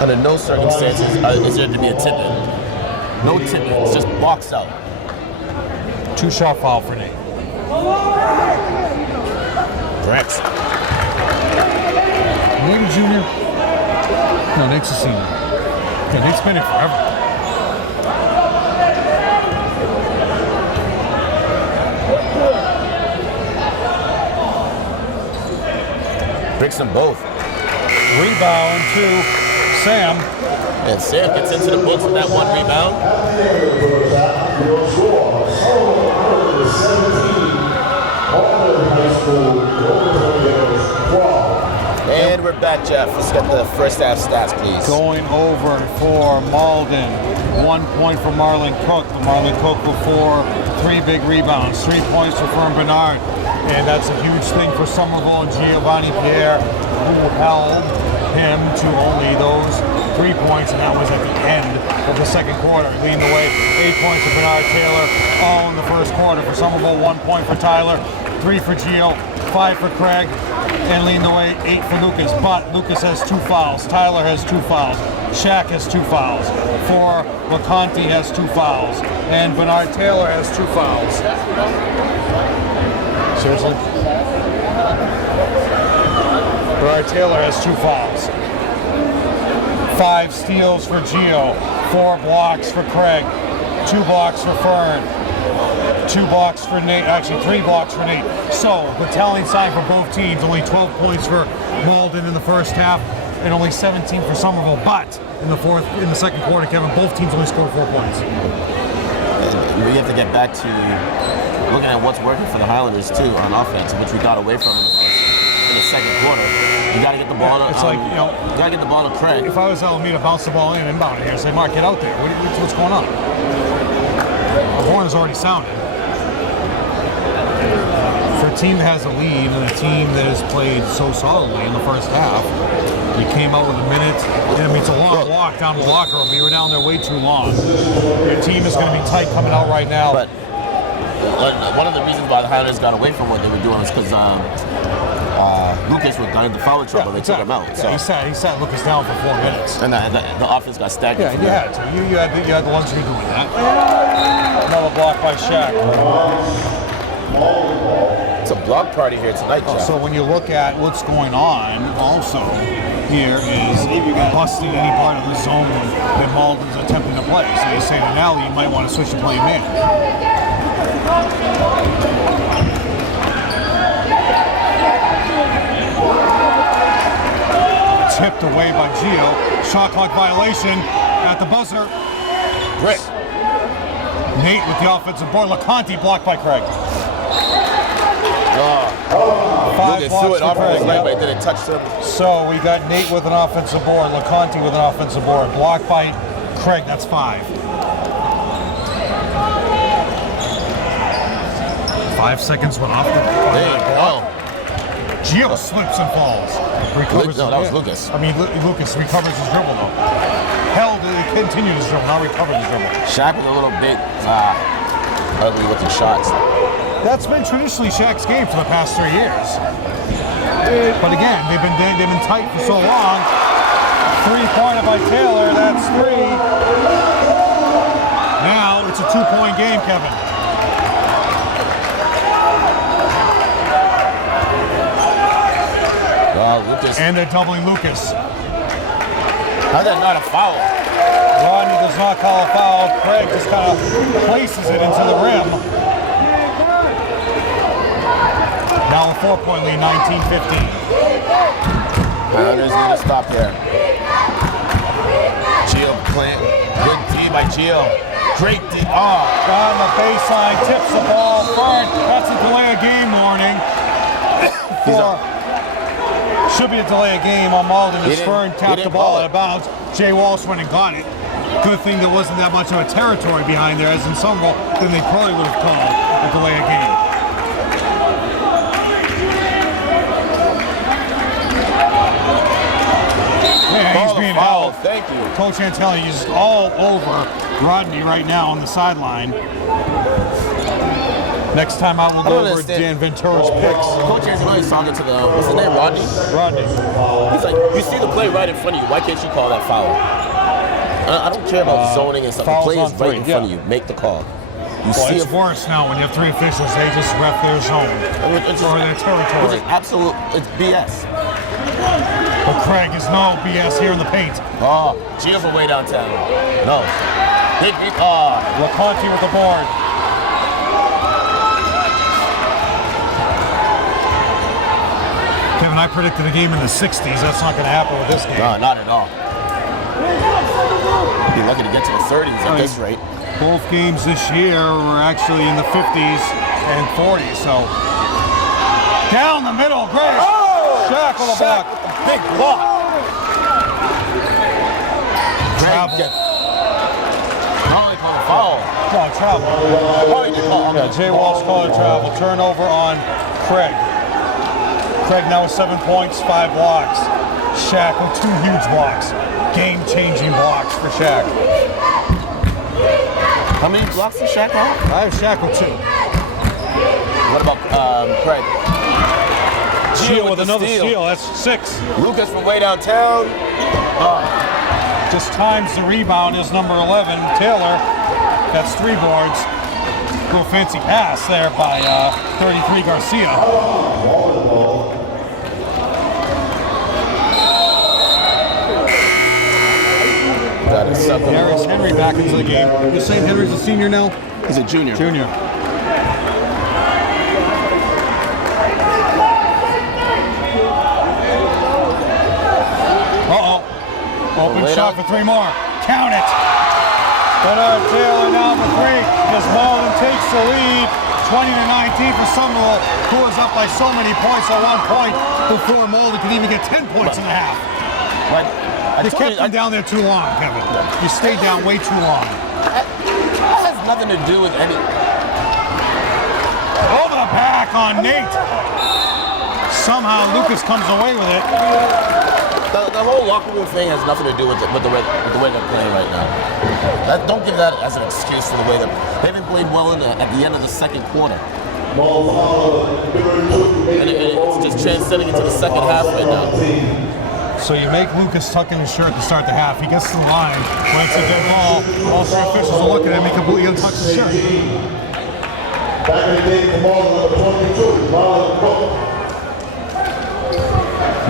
Under no circumstances is there to be a tip-in. No tip-in. It's just box out. 2-shot foul for Nate. Rex. Nate a junior? No, Nate's a senior. Yeah, Nate's been here forever. Breaks them both. Rebound to Sam. And Sam gets into the books with that 1 rebound. And we're back, Jeff. Let's get the first half stats, please. Going over for Malden. 1 point for Marlon Cook. Marlon Cook with 3 big rebounds. 3 points for Fern Bernard. And that's a huge thing for Somerville and Giovanni Pierre, who held him to only those 3 points, and that was at the end of the second quarter. Leading the way, 8 points for Bernard Taylor, all in the first quarter. For Somerville, 1 point for Tyler, 3 for Gio, 5 for Craig, and leading the way, 8 for Lucas. But Lucas has 2 fouls, Tyler has 2 fouls, Shaq has 2 fouls, 4 LeConte has 2 fouls, and Bernard Taylor has 2 fouls. Seriously? Bernard Taylor has 2 fouls. 5 steals for Gio, 4 blocks for Craig, 2 blocks for Fern, 2 blocks for Nate, actually 3 blocks for Nate. So, the tallying sign for both teams, only 12 points for Malden in the first half, and only 17 for Somerville. But in the second quarter, Kevin, both teams only scored 4 points. And we have to get back to looking at what's working for the Highlanders too on offense, which we got away from in the second quarter. You got to get the ball to. It's like, you know, you got to get the ball to Craig. If I was Alameda, bounce the ball in, inbound here, say, Mark, get out there. What's going on? The horn has already sounded. For a team that has a lead and a team that has played so solidly in the first half, you came out with a minute. I mean, it's a long walk down to the locker room. You were down there way too long. Your team is going to be tight coming out right now. But one of the reasons why the Highlanders got away from what they were doing is because Lucas got into foul trouble. They took him out. Yeah, So. he sat Lucas down for 4 minutes. And the offense got stagnant. Yeah, you had to. You had the luxury of doing that. Another block by Shaq. It's a block party here tonight, Jeff. So when you look at what's going on, also here is busting any part of the zone that Malden's attempting to play. So you say to Nally, you might want to switch to play man. Tipped away by Gio. Shot clock violation at the buzzer. Great. Nate with the offensive board. LeConte blocked by Craig. Five Lucas blocks threw it for off Craig. his leg, but it didn't touch him. So we got Nate with an offensive board, LeConte with an offensive board. Blocked by Craig, that's 5. 5 seconds went off the There you go. Gio slips and falls. Recovers No, that was Lucas. I mean, Lucas recovers his dribble though. Held, he continued his dribble, not recovered his dribble. Shaq with a little bit ugly looking shots. That's been traditionally Shaq's game for the past 3 years. But again, they've been tight for so long. 3-pointer by Taylor, that's 3. Now it's a 2-point game, Kevin. Lucas. And they're doubling Lucas. How's that not a foul? Rodney does not call a foul. Craig just kind of places it into the rim. Now a 4-point lead, 19-15. Highlanders need to stop here. Gio playing. Good D by Gio. Great D. Oh. On the baseline, tips the ball. Fern, that's a delay of game warning. Should be a delay of game on Malden as Fern tapped the ball out of bounds. Jay Walsh went and got it. Good thing there wasn't that much of a territory behind there, as in Somerville, then they probably would have called a delay of game. Yeah, he's being held. Thank you. Coach Antelli is all over Rodney right now on the sideline. Next time I will go over Dan Ventura's picks. Coach Argenziano is talking to what's his name, Rodney? Rodney. He's like, you see the play right in front of you. Why can't you call that foul? I don't care about zoning and stuff. The play is right in front of you. Make the call. It's worse now when you have 3 officials. They just ref their zone or their territory. It's absolute. It's BS. But Craig is no BS here in the paint. Oh, Gio's way downtown. No. LeConte with the board. Kevin, I predicted a game in the 60s. That's not going to happen with this game. No, not at all. You'd be lucky to get to the 30s at this rate. Both games this year were actually in the 50s and 40s. So down the middle, great. Shaq with a block. With a big block. Travel. Probably called a foul. No, travel. Yeah, Jay Walsh called a travel. Turnover on Craig. Craig now with 7 points, 5 blocks. Shaq with 2 huge blocks. Game-changing blocks for Shaq. How many blocks does Shaq have? I have Shaq with 2. What about Craig? Gio with another steal. That's 6. Lucas from way downtown. Just times the rebound is number 11. Taylor, that's 3 boards. Little fancy pass there by 33 Garcia. That is something. Darius Henry back into the game. You're saying Henry's a senior now? He's a junior. Junior. Open shot for 3 more. Count it. Bernard Taylor now for 3 as Malden takes the lead. 20-19 for Somerville, who was up by so many points at one point before Malden could even get 10 points in the half. They kept him down there too long, Kevin. You stayed down way too long. That has nothing to do with any. Over the back on Nate. Somehow Lucas comes away with it. The whole locker room thing has nothing to do with the way they're playing right now. Don't give that as an excuse for the way they've been played well at the end of the second quarter. And it's just transcending into the second half right now. So you make Lucas tuck in his shirt to start the half. He gets to the line. When it's a dead ball, all three officials are looking at him. He completely untouched his shirt. Back in the game for Malden, number 22, Marlon Cook.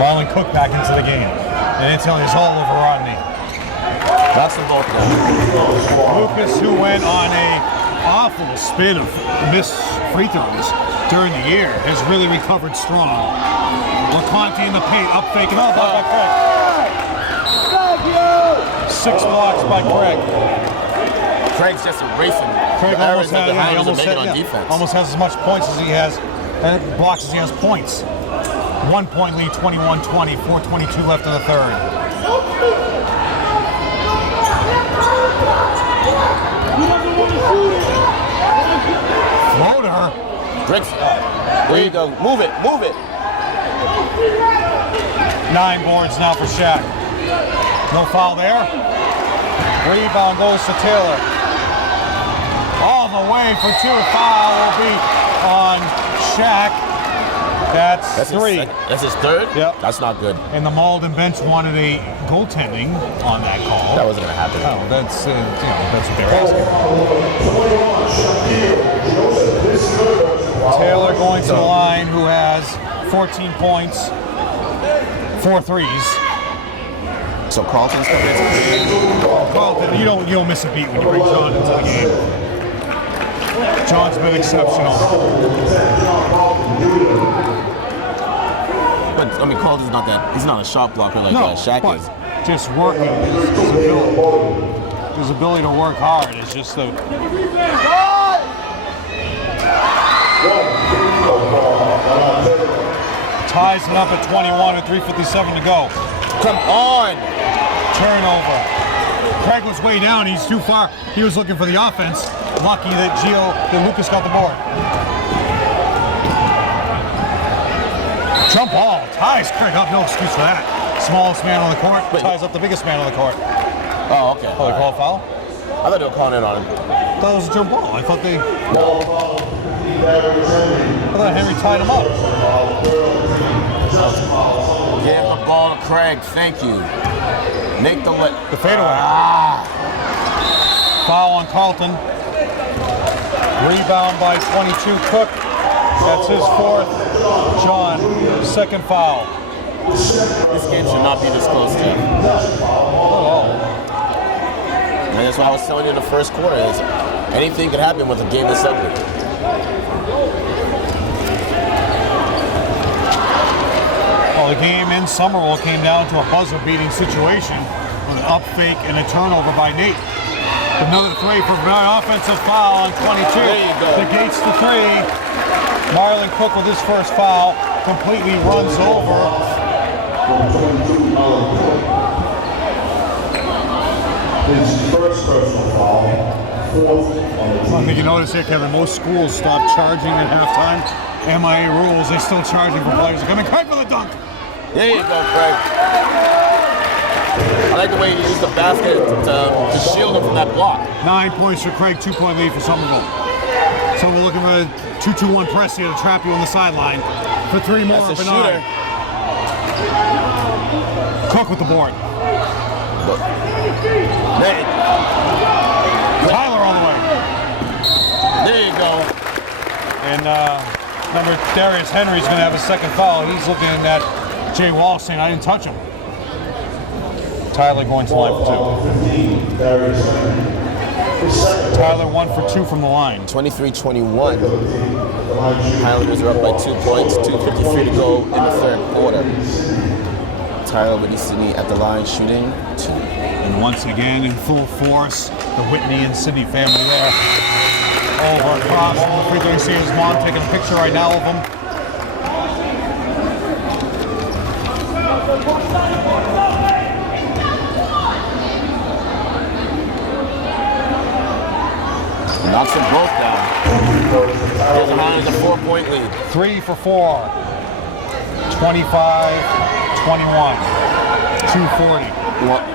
Marlon Cook back into the game. And Antonio's all over Rodney. That's the both now. Lucas, who went on a awful spin of missed free throws during the year, has really recovered strong. LeConte in the paint, up faking. Oh, by Craig. 6 blocks by Craig. Craig's just erasing Craig the errors almost that the has, Highlanders are making on defense. almost has as much points as he has, blocks as he has points. 1 point lead, 21-20, 4:22 left in the third. Floater. Bricks. There you go. Move it. Move it. 9 boards now for Shaq. No foul there. Rebound goes to Taylor. All the way for 2. Foul will be on Shaq. That's 3. That's his third? Yep. That's not good. And the Malden bench wanted a goaltending on that call. That wasn't going to happen. Oh, that's that's what they're asking. Taylor going to the line, who has 14 points, 4 threes. So Carlton's coming into the game. Carlton, you don't miss a beat when you bring John into the game. John's been exceptional. But I mean, Carlton's not that. He's not a shot blocker like Shaq but is. just working. His ability to work hard is just the. Ties it up at 21 with 3:57 to go. Come on! Turnover. Craig was way down. He's too far. He was looking for the offense. Lucky that Lucas got the board. Jump ball. Ties Craig up. No excuse for that. Smallest man on the court ties up the biggest man on the court. Oh, okay. Oh, they call a foul? I thought they were calling in on him. I thought it was a jump ball. I thought Henry tied him up. Give the ball to Craig. Thank you. Make the fadeaway. Foul on Carlton. Rebound by 22 Cook. That's his 4th. John, 2nd foul. This game should not be this close, Jeff. And that's what I was telling you in the first quarter is anything could happen with a game this ugly. Well, the game in Somerville came down to a buzzer-beating situation with an up fake and a turnover by Nate. Another 3 for an offensive foul on 22. There you go. Negates the 3. Marlon Cook with his first foul completely runs over. His first personal foul, 4th on the I think you notice here, Kevin, most schools stopped charging at halftime. MIAA rules, they're still charging for players to come in. Craig for the dunk. There you go, Craig. I like the way you used the basket to shield him from that block. 9 points for Craig, 2-point lead for Somerville. So we're looking for a 2-2-1 press here to trap you on the sideline. For 3 more, That's a Bernard. shooter. Cook with the board. Tyler on the way. There you go. And remember, Darius Henry's going to have a 2nd foul. He's looking at Jay Walsh saying, I didn't touch him. Tyler going to the line for 2. Tyler 1 for 2 from the line. 23-21. Highlanders are up by 2 points. 2:53 to go in the third quarter. Tyler Whitney Sydney at the line shooting 2. And once again in full force, the Whitney and Sydney family there. Over across from the free throw. You see his mom taking a picture right now of him. Knocks them both down. Here's the Highlanders a 4-point lead. 3 for 4. 25-21. 2:40.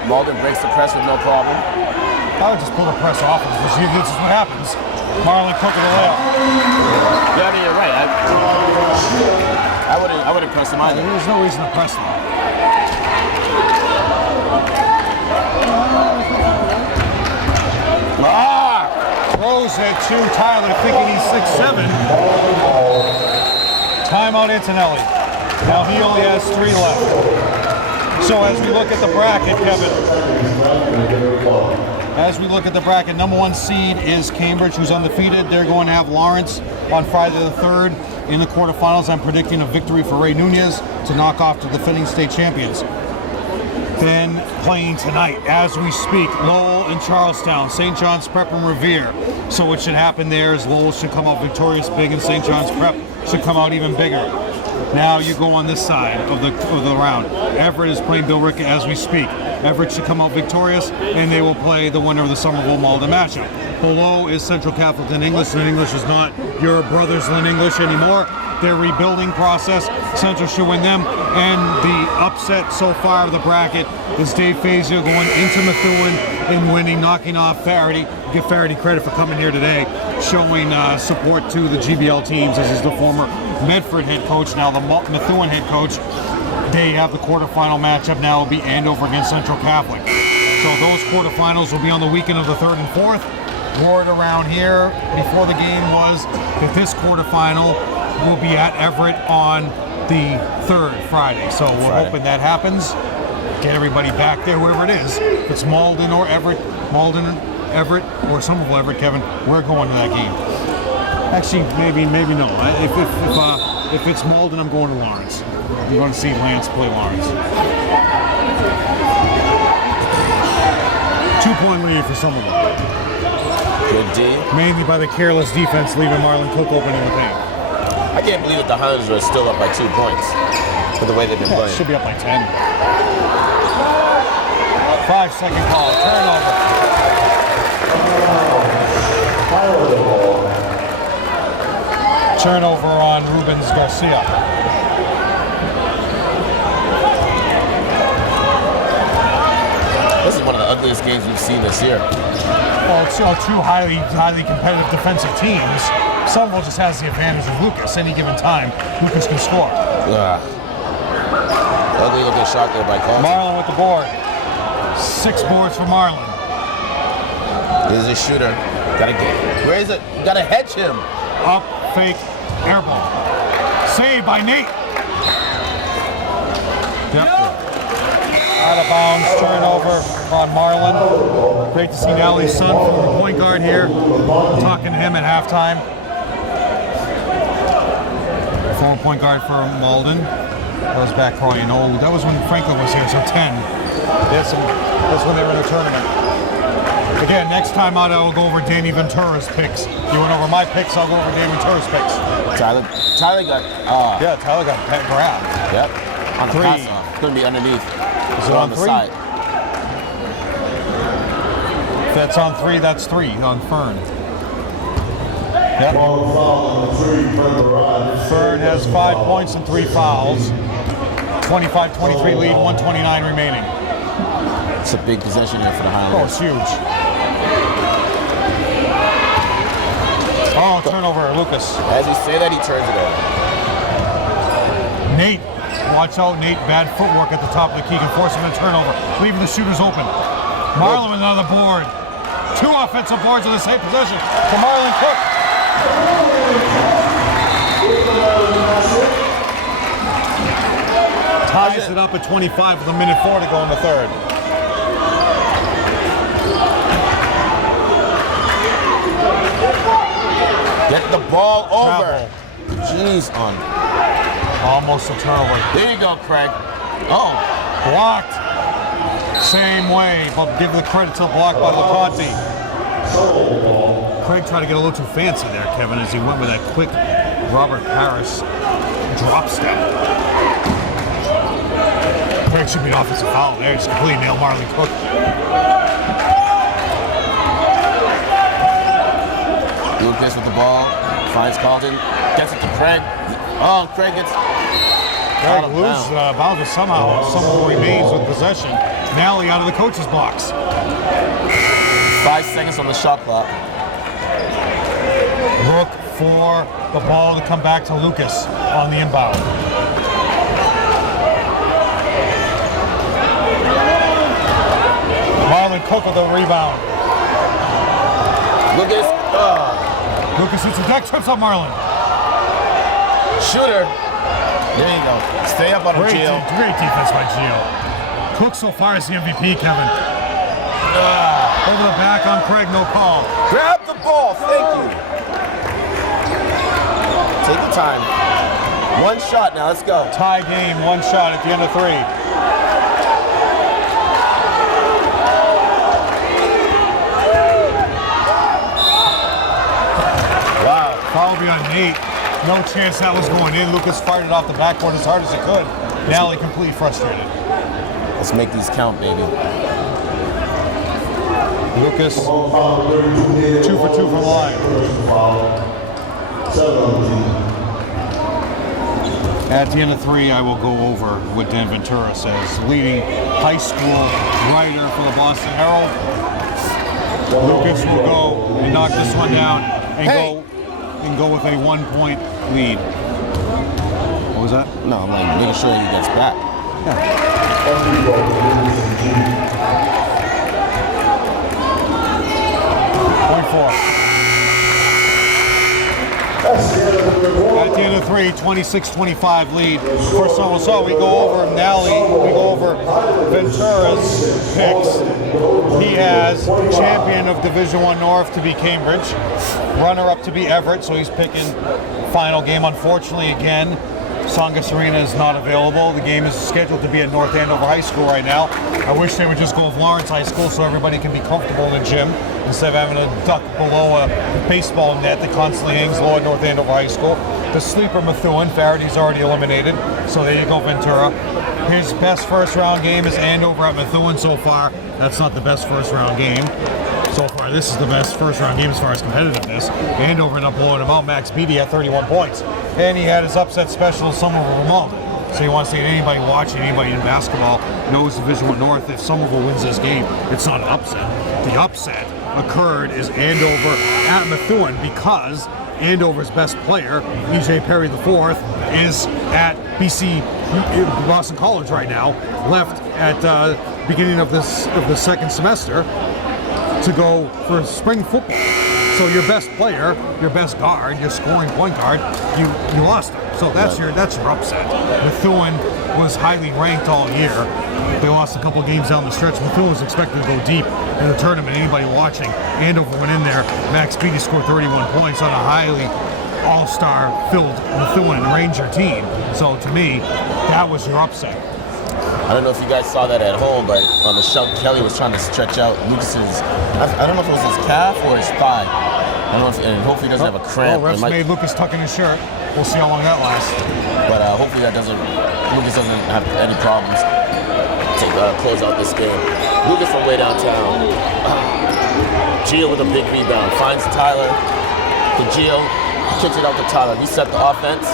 Malden breaks the press with no problem. I would just pull the press off him. This is what happens. Marlon Cook with a layup. Yeah, I mean, you're right. I wouldn't press him either. There's no reason to press him. Throws it to Tyler, thinking he's 6'7". Timeout Antonelli. Now he only has 3 left. So as we look at the bracket, Kevin, number 1 seed is Cambridge, who's undefeated. They're going to have Lawrence on Friday the 3rd in the quarterfinals. I'm predicting a victory for Ray Nunez to knock off the defending state champions. Then playing tonight, as we speak, Lowell and Charlestown, St. John's Prep and Revere. So what should happen there is Lowell should come out victorious big, and St. John's Prep should come out even bigger. Now you go on this side of the round. Everett is playing Bill Rickett as we speak. Everett should come out victorious, and they will play the winner of the Somerville Malden matchup. Below is Central Catholic Lynn English. Lynn English is not your brother's Lynn English anymore. Their rebuilding process, Central should win them. And the upset so far of the bracket is Dave Fazio going into Methuen and winning, knocking off Faraday. Give Faraday credit for coming here today, showing support to the GBL teams, as is the former Medford head coach, now the Methuen head coach. They have the quarterfinal matchup now. Will be Andover against Central Catholic. So those quarterfinals will be on the weekend of the 3rd and 4th. Word around here before the game was that this quarterfinal will be at Everett on the 3rd, Friday. So we're hoping that happens. Get everybody back there, whatever it is. If it's Malden or Everett, or Somerville Everett, Kevin, we're going to that game. Actually, maybe no. If it's Malden, I'm going to Lawrence. I'm going to see Lance play Lawrence. 2-point lead for Somerville. Good D. Mainly by the careless defense, leaving Marlon Cook open in the paint. I can't believe that the Highlanders are still up by 2 points with the way they've been playing. Should be up by 10. 5-second call, turnover. Turnover on Rubens Garcia. This is one of the ugliest games we've seen this year. Well, it's two highly competitive defensive teams. Somerville just has the advantage of Lucas. Any given time, Lucas can score. Ugly looking shot there by Carlton. Marlon with the board. 6 boards for Marlon. Here's a shooter. Where is it? You gotta hedge him. Up, fake, air ball. Saved by Nate. Yep. Out of bounds, turnover on Marlon. Great to see Nally's son, former point guard here, talking to him at halftime. Former point guard for Malden. Goes back probably that was when Franklin was here, so 10. That's when they were in the tournament. Again, next time out, I will go over Danny Ventura's picks. You went over my picks, I'll go over Danny Ventura's picks. Tyler got... Tyler got grabbed. Yep. On the 3. pass off. It's going to be underneath. Is it on the 3? side. If that's on 3, that's 3 on Fern. Yep. Fern has 5 points and 3 fouls. 25-23 lead, 129 remaining. It's a big possession here for the Highlanders. Oh, it's huge. Oh, turnover, Lucas. As he say that, he turns it over. Nate, watch out, Nate. Bad footwork at the top of the key can force him to turnover, leaving the shooters open. Marlon with another board. 2 offensive boards in the same possession for Marlon Cook. Ties it up at 25 with a minute 4 to go in the 3rd. Get the ball over. Jeez, on. Almost a turnover. There you go, Craig. Oh. Blocked. Same way, but give the credit to the block by Laconte. Craig tried to get a little too fancy there, Kevin, as he went with that quick Robert Parrish drop step. Craig should be an offensive foul there. Just completely nailed Marlon Cook. Lucas with the ball. Finds Carlton. Gets it to Craig. Oh, Craig gets... Craig loses bounds, but somehow remains with possession. Nally out of the coach's box. 5 5 seconds on the shot clock. Look for the ball to come back to Lucas on the inbound. Marlon Cook with the rebound. Lucas, Lucas hits a deck, trips on Marlon. shooter. There you go. Stay up on him, Gio. Great defense by Gio. Cook so far is the MVP, Kevin. Over the back on Craig, no call. Grab the ball, thank you. Take your time. One shot now, let's go. Tie game, one shot at the end of 3. Wow. Foul beyond Nate. No chance that was going in. Lucas fired it off the backboard as hard as it could. Nally completely frustrated. Let's make these count, baby. Lucas, 2 for 2 from the line. At the end of 3, I will go over what Dan Ventura says. Leading high school writer for the Boston Herald. Lucas will go and knock this one down and go with a 1-point lead. What was that? No, I'm like making sure he gets back. Yeah. 0.4. At the end of 3, 26-25 lead. First one we saw, we go over Nally, we go over Ventura's picks. He has champion of Division I North to be Cambridge, runner-up to be Everett, so he's picking final game. Unfortunately, again, Songus Arena is not available. The game is scheduled to be at North Andover High School right now. I wish they would just go with Lawrence High School so everybody can be comfortable in the gym instead of having to duck below a baseball net that constantly hangs low at North Andover High School. The sleeper Methuen, Faraday's already eliminated, so there you go, Ventura. His best first round game is Andover at Methuen so far. That's not the best first round game. So far, this is the best first round game as far as competitiveness. Andover ended up blowing him out. Max Beatty had 31 points. And he had his upset special, Somerville Malden. So you want to say to anybody watching, anybody in basketball knows Division I North, if Somerville wins this game, it's not an upset. The upset occurred is Andover at Methuen because Andover's best player, E.J. Perry IV, is at BC Boston College right now, left at beginning of the second semester to go for spring football. So your best player, your best guard, your scoring point guard, you lost him. So that's your upset. Methuen was highly ranked all year. They lost a couple games down the stretch. Methuen was expected to go deep in the tournament. Anybody watching, Andover went in there. Max Beatty scored 31 points on a highly all-star filled Methuen Ranger team. So to me, that was your upset. I don't know if you guys saw that at home, but on the show, Kelly was trying to stretch out Lucas's, I don't know if it was his calf or his thigh. I don't know if, and hopefully he doesn't have a cramp. Refs made Lucas tuck in his shirt. We'll see how long that lasts. But hopefully Lucas doesn't have any problems to close out this game. Lucas from way downtown. Gio with a big rebound. Finds Tyler. To Gio. Kicks it out to Tyler. He set the offense.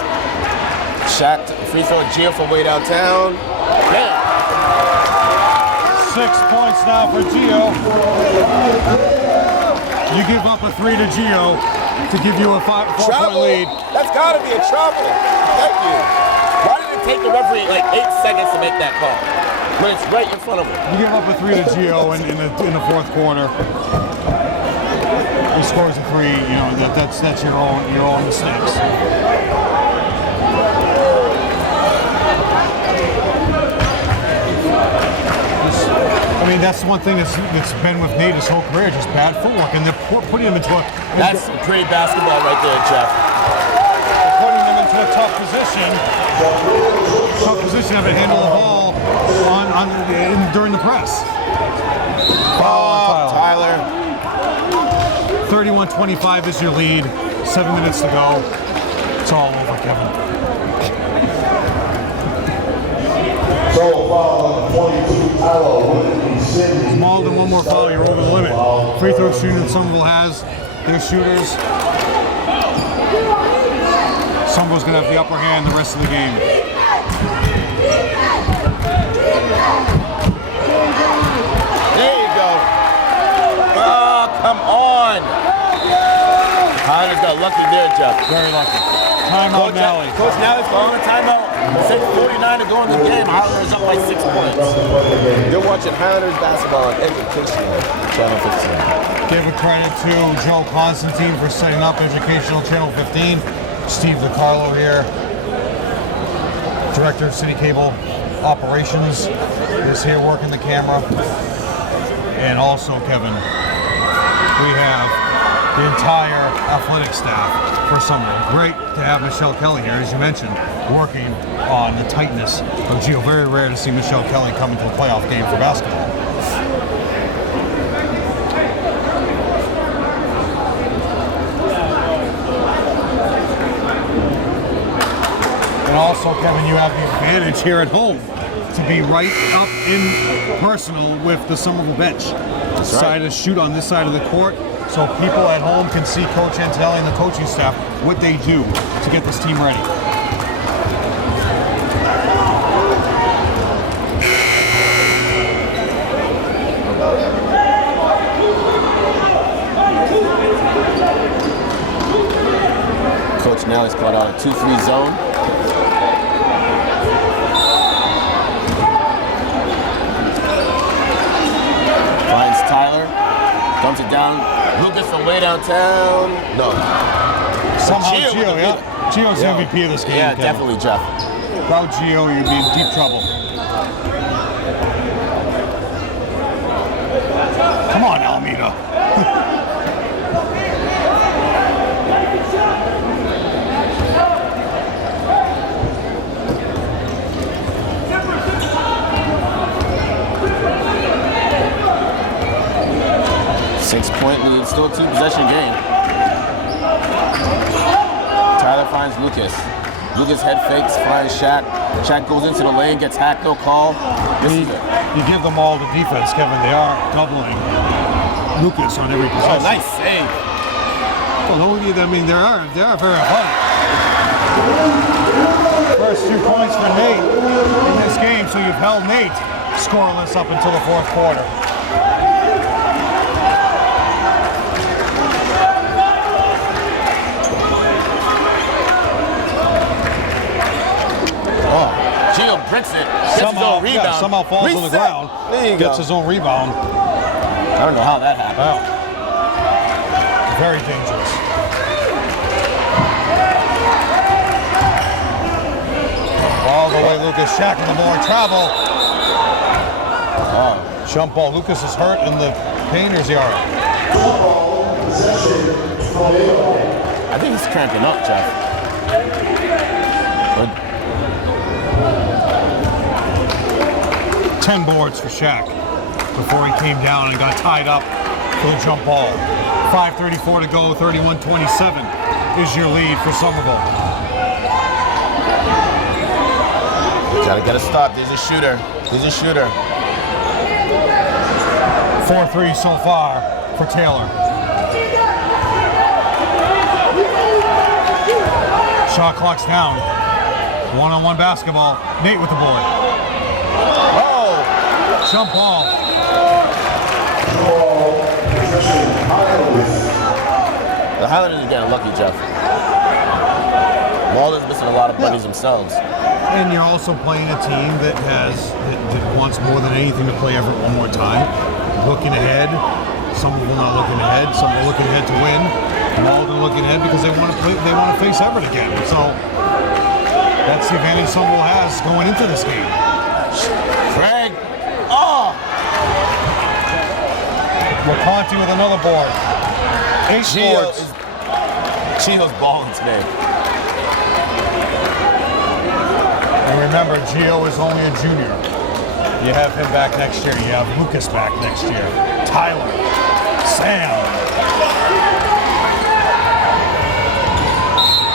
Shaq, free throw. Gio from way downtown. Yeah. 6 points now for Gio. You give up a 3 to Gio to give you a 4-point lead. That's got to be a travel. Thank you. Why did it take the referee like 8 seconds to make that call when it's right in front of him? You give up a 3 to Gio in the fourth quarter. He scores a 3. You know that's your own mistakes. I mean, that's the one thing that's been with Nate his whole career, just bad footwork, and they're putting him into a... That's great basketball right there, Jeff. They're putting him into a tough position having to handle the ball during the press. Tyler. 31-25 is your lead. 7 minutes to go. It's all over, Kevin. Malden, one more foul, you're over the limit. Free throw shooting that Somerville has. Their shooters. Somerville's going to have the upper hand the rest of the game. There you go. Highlanders got lucky there, Jeff. Very lucky. Timeout, Nally. Coach Nally's calling a timeout. 6:49 to go in the game. Highlanders up by 6 points. You're watching Highlanders basketball on Educational Channel 15. Give a credit to Joe Constantine for setting up Educational Channel 15. Steve DiCarlo here, Director of City Cable Operations, is here working the camera. And also, Kevin, we have the entire athletic staff for Somerville. Great to have Michelle Kelly here, as you mentioned, working on the tightness of Geo. Very rare to see Michelle Kelly come into a playoff game for basketball. And also, Kevin, you have the advantage here at home to be right up in personal with the Somerville bench. Decided to shoot on this side of the court so people at home can see Coach Antelli and the coaching staff what they do to get this team ready. Coach Nally's called out a 2-3 zone. Finds Tyler, dumps it down. Lucas away downtown. No. Somehow Gio Gio, with the yeah. Gio's Yeah. MVP of this game. Yeah, Kevin. definitely, Jeff. Without Gio, you'd be in deep trouble. Come on, Alameda. 6-point lead, still a 2-possession game. Tyler finds Lucas. Lucas head fakes, finds Shaq. Shaq goes into the lane, gets hacked, no call. You give them all the defense, Kevin. They are doubling Lucas on every possession. Oh, nice save. Well, I mean, they are very athletic. First 2 points for Nate in this game, so you've held Nate scoreless up until the fourth quarter. Gio bricks it, gets his own rebound. Yeah, somehow falls on the ground, there you gets go. his own rebound. I don't know how that happened. Wow. Very dangerous. All the way, Lucas. Shaq in the more travel. Jump ball. Lucas is hurt in the painter's yard. I think he's cramping up, Jeff. But 10 boards for Shaq before he came down and got tied up for the jump ball. 5:34 to go, 31-27 is your lead for Somerville. Gotta get a stop. There's a shooter. 4-3 so far for Taylor. Shot clock's down. One-on-one basketball. Nate with the board. Oh! Jump ball. The Highlanders are getting lucky, Jeff. Malden's missing a lot of buddies themselves. And you're also playing a team that wants more than anything to play Everett one more time. Looking ahead. Some of them not looking ahead. Some are looking ahead to win. Malden looking ahead because they want to play. They want to face Everett again. So that's the advantage Somerville has going into this game. Craig. Oh! McConty with another board. 8 boards. Gio's balling today. And remember, Gio is only a junior. You have him back next year. You have Lucas back next year. Tyler. Sam.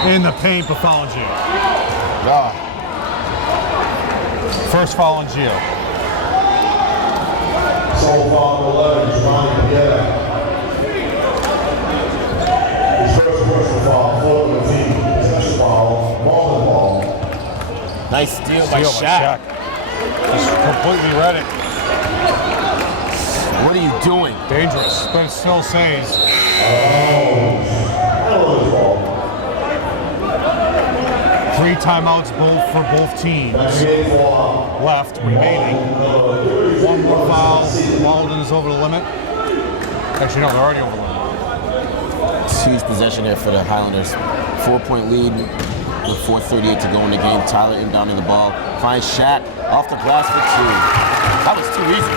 In the paint, pathology. God. First foul on Gio. So far, 11 is Ronnie Pieta. His first personal foul, 4 to the team. Special foul, Malden ball. Nice steal by Shaq. Just completely read it. What are you doing? Dangerous, but it still says. Oh, 3 timeouts for both teams left remaining. 1 more foul. Malden is over the limit. Actually, no, they're already over the limit. It's huge possession here for the Highlanders. 4-point lead with 4:38 to go in the game. Tyler inbounding the ball. Finds Shaq off the glass for 2. That was too easy.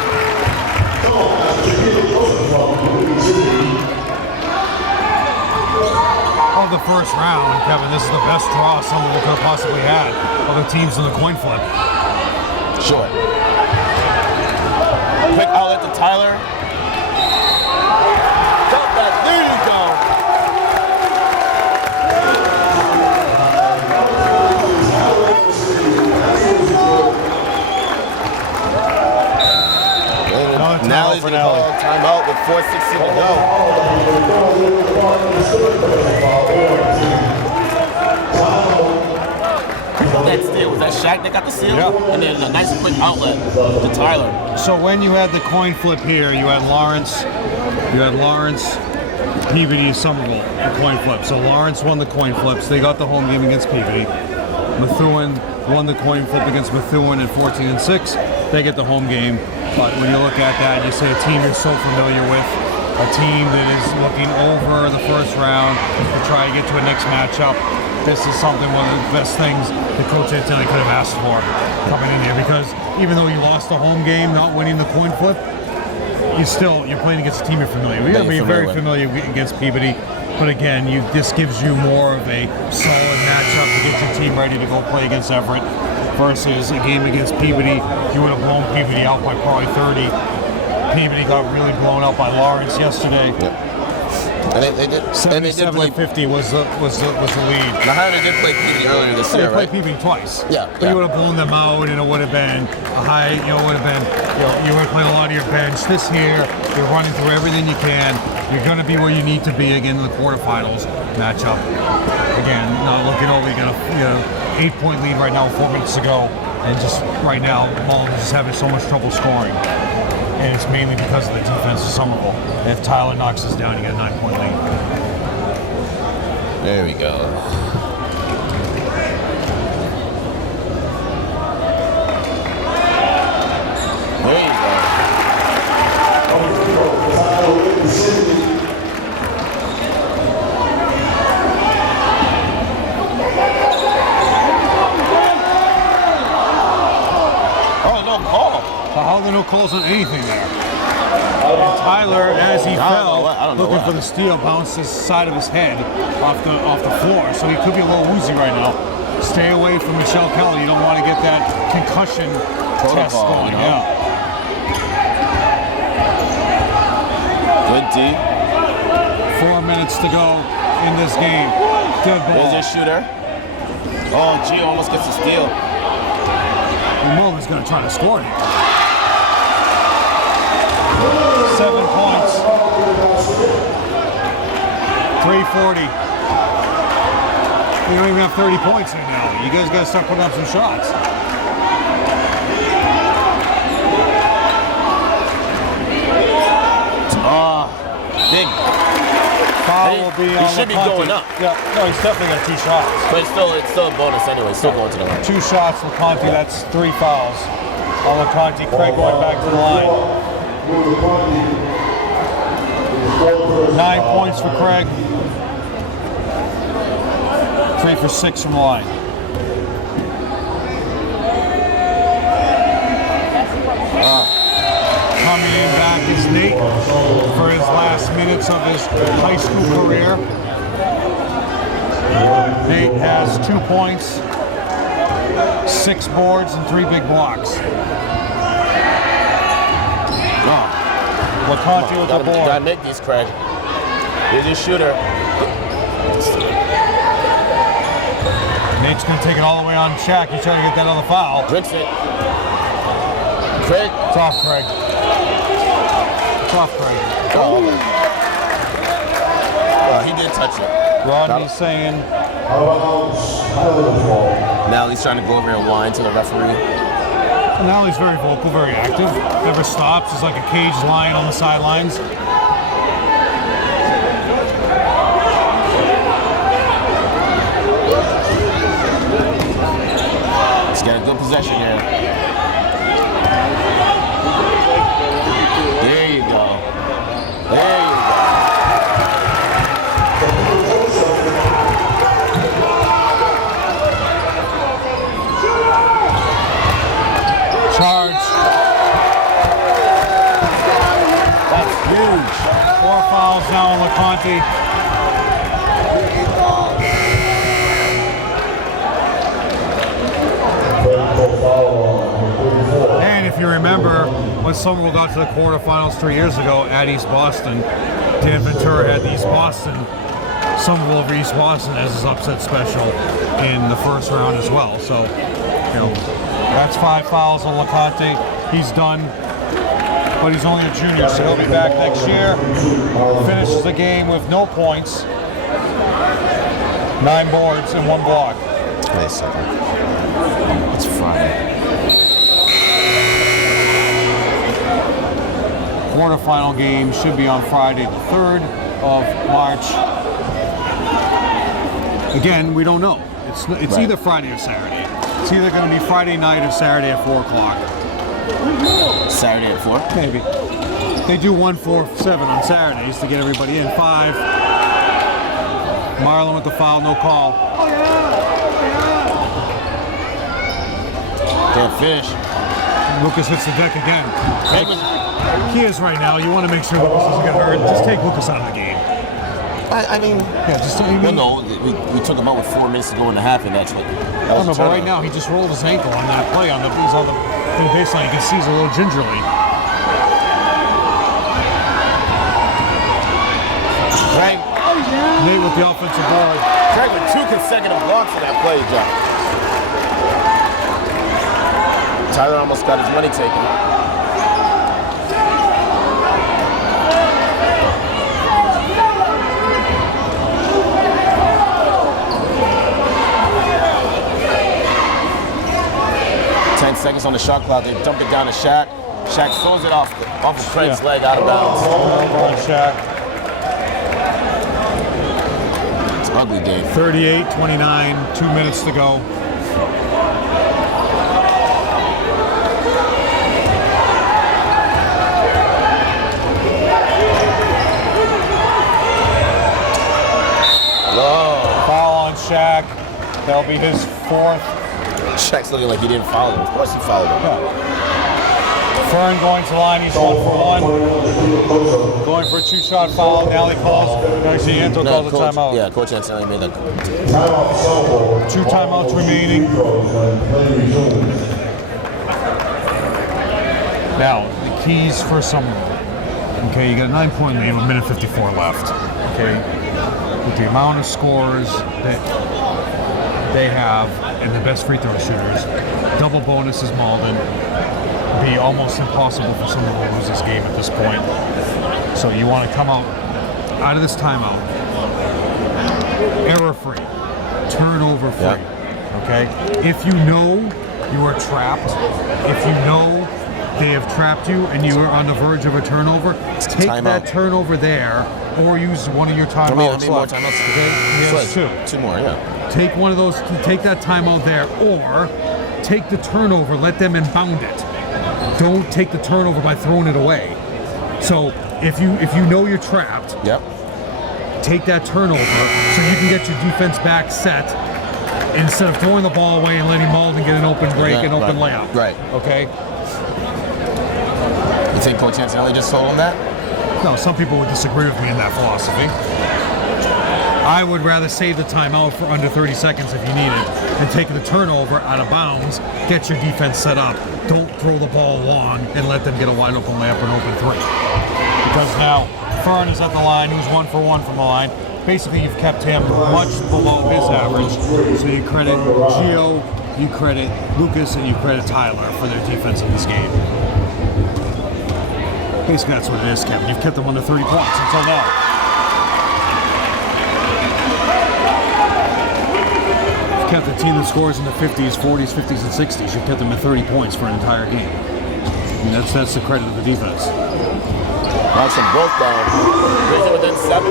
Of the first round, Kevin, this is the best draw someone could have possibly had of the teams in the coin flip. Sure. Quick outlet to Tyler. Got that. There you go. Now he's going to call timeout with 4:16 to go. That steal, was that Shaq that got the steal? Yeah. And then a nice quick outlet to Tyler. So when you had the coin flip here, you had Lawrence, Peabody, Somerville, the coin flip. So Lawrence won the coin flips. They got the home game against Peabody. Methuen won the coin flip against Methuen at 14-6. They get the home game. But when you look at that, you say a team you're so familiar with, a team that is looking over the first round to try to get to a next matchup. This is something, one of the best things the coach Anthony could have asked for coming in here, because even though you lost the home game, not winning the coin flip, you're playing against a team you're familiar with. You're going to be very familiar against Peabody, but again, this gives you more of a solid matchup to get your team ready to go play against Everett versus a game against Peabody. You would have blown Peabody out by probably 30. Peabody got really blown out by Lawrence yesterday. Yeah. And they did. 77-50 was the lead. The Highlanders did play Peabody earlier this year, They right? played Peabody twice. Yeah. But you would have blown them out, and it would have been a high. You would have played a lot of your bench. This year, you're running through everything you can. You're going to be where you need to be again in the quarterfinals matchup. Again, not looking over. You got a 8-point lead right now, 4 minutes to go, and just right now, Malden is just having so much trouble scoring. And it's mainly because of the defense of Somerville. And if Tyler knocks us down, you get a 9-point lead. There we go. There you go. Oh, no call. So how are there no calls on anything there? And Tyler, as he fell, looking for the steal, bounced his side of his head off the floor. So he could be a little woozy right now. Stay away from Michelle Kelly. You don't want to get that concussion test going. You know? Yeah. Good D. 4 minutes to go in this game. Good ball. There's your shooter. Oh, G almost gets a steal. Malden's going to try to score here. 7 points. 340. We don't even have 30 points here now. You guys got to start putting up some shots. Big. Foul will be on He should be going up. Yeah, no, he's definitely got 2 shots. But it's still a bonus anyway. Still going to the line. 2 shots, LeConte, that's 3 fouls. On LeConte, Craig going back to the line. 9 points for Craig. 3 for 6 from the line. Coming in back is Nate for his last minutes of his high school career. Nate has 2 points, 6 boards, and 3 big blocks. LeConte with the board. Gotta make these, Craig. Here's your shooter. Nate's gonna take it all the way on Shaq. He's trying to get that other foul. Drinks it. Craig. It's off Craig. It's off Craig. Oh. Well, he did touch it. Rodney's saying. Now he's trying to go over and whine to the referee. Now he's very vocal, very active. Never stops. He's like a caged lion on the sidelines. fouls now on LeConte. And if you remember, when Somerville got to the quarterfinals 3 years ago at East Boston, Dan Ventura had the East Boston, Somerville over East Boston as his upset special in the first round as well. So, you know, that's 5 fouls on LeConte. He's done, but he's only a junior, so he'll be back next year. Finishes the game with no points, 9 boards and 1 block. Wait a second. It's Friday. Quarterfinal game should be on Friday the 3rd of March. Again, we don't know. It's Right. either Friday or Saturday. It's either going to be Friday night or Saturday at 4 o'clock. Saturday at 4? Maybe. They do 1, 4, 7 on Saturdays to get everybody in. 5. Marlon with the foul, no call. Can't finish. Lucas hits the deck again. He is right now. You want to make sure Lucas doesn't get hurt. Just take Lucas out of the game. I mean, Yeah, just well, no, we took him out with 4 minutes to go in the half, and that's what. I don't know, but right now he just rolled his ankle on that play. He's on the baseline. You can see he's a little gingerly. Right. Nate with the offensive board. Craig with 2 consecutive blocks in that play, John. Tyler almost got his money taken. Seconds on the shot clock. They dump it down to Shaq. Shaq throws it off of Craig's leg out of bounds. On Shaq. It's an ugly game. 38-29, 2 minutes to go. Whoa. Foul on Shaq. That'll be his 4th. Shaq's looking like he didn't foul him. Of course he fouled him. Yeah. Fern going to line, he's 1 for 1. Going for a 2-shot foul. Now he calls. Argenziano calls a timeout. Yeah, Coach Anselmi made that. 2 timeouts remaining. Now, the keys for some. Okay, you got a 9-point lead, 1:54 left. Okay, with the amount of scores that they have and the best free throw shooters, double bonus is Malden. Be almost impossible for someone to lose this game at this point. So you want to come out of this timeout error-free, turnover-free. Okay? If you know you are trapped, if you know they have trapped you and you are on the verge of a turnover, take that turnover there or use one of your timeouts. How many more timeouts? Okay? He has 2. 2 more, yeah. Take one of those, take that timeout there, or take the turnover, let them inbound it. Don't take the turnover by throwing it away. So if you know you're trapped, Yep. take that turnover so you can get your defense back set instead of throwing the ball away and letting Malden get an open break and open layup. Right. Okay? You think Coach Anselmi just told him that? No, some people would disagree with me in that philosophy. I would rather save the timeout for under 30 seconds if you need it and take the turnover out of bounds, get your defense set up. Don't throw the ball long and let them get a wide open layup or an open 3. Because now Fern is at the line, who's 1 for 1 from the line. Basically, you've kept him much below his average. So you credit Gio, you credit Lucas, and you credit Tyler for their defense in this game. Basically, that's what it is, Kevin. You've kept them under 30 points until now. Kept the team that scores in the 50s, 40s, 50s, and 60s. You kept them at 30 points for an entire game. And that's the credit of the defense. Knocks them both down. Brings it within 7.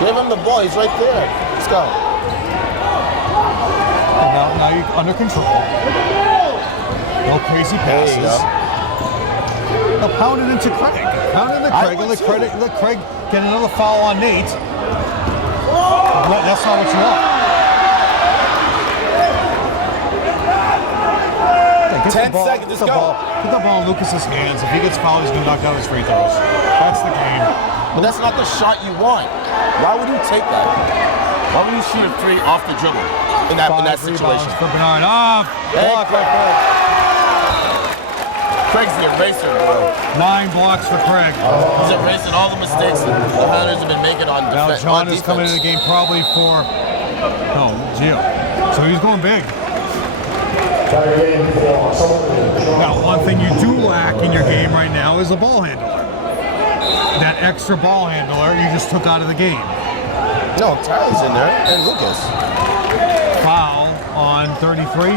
Give him the ball. He's right there. Let's go. And now you're under control. No crazy passes. There you go. Now pound it into Craig. Pound it into Craig and let Craig get another foul on Nate. That's not what you want. Get 10 the ball, seconds, get let's the go. ball, get the ball in Lucas's hands. If he gets fouled, he's going to knock out his free throws. That's the game. But that's not the shot you want. Why would you take that? Why would you shoot a three off the dribble in that situation? For Bernard. Off. Block by Craig. Craig's the eraser, bro. 9 blocks for Craig. He's erasing all the mistakes the Highlanders have been making on Now defense. John is coming in the game probably for Gio. So he's going big. Now, one thing you do lack in your game right now is a ball handler. That extra ball handler you just took out of the game. No, Tyler's in there and Lucas. Foul on 33.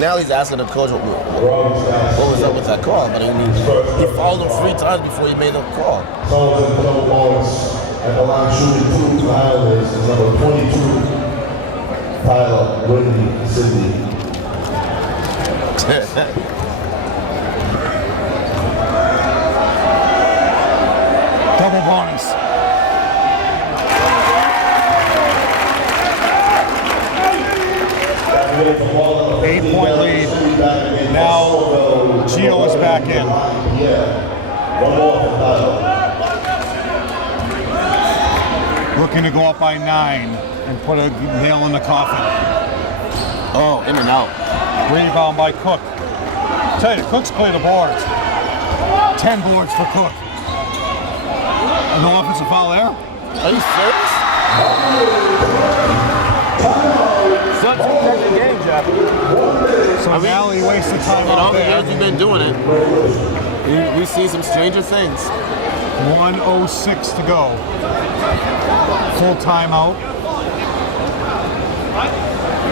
Now he's asking the coach what was up with that call, but I mean, he fouled him 3 times before he made the call. Sullivan double bonus at the line shooting 2 for Highlanders is number 22, Tyler Whitney Sidney. Double bonus. Eight-point lead. Now Gio is back in. Looking to go up by 9 and put a nail in the coffin. Oh, in and out. Rebound by Cook. Tell you, Cook's played the boards. 10 boards for Cook. No offensive foul there? Are you serious? Such a perfect game, Jeff. So now he wasted time In out all the there. years we've been doing it, we see some stranger things. 1:06 to go. Full timeout.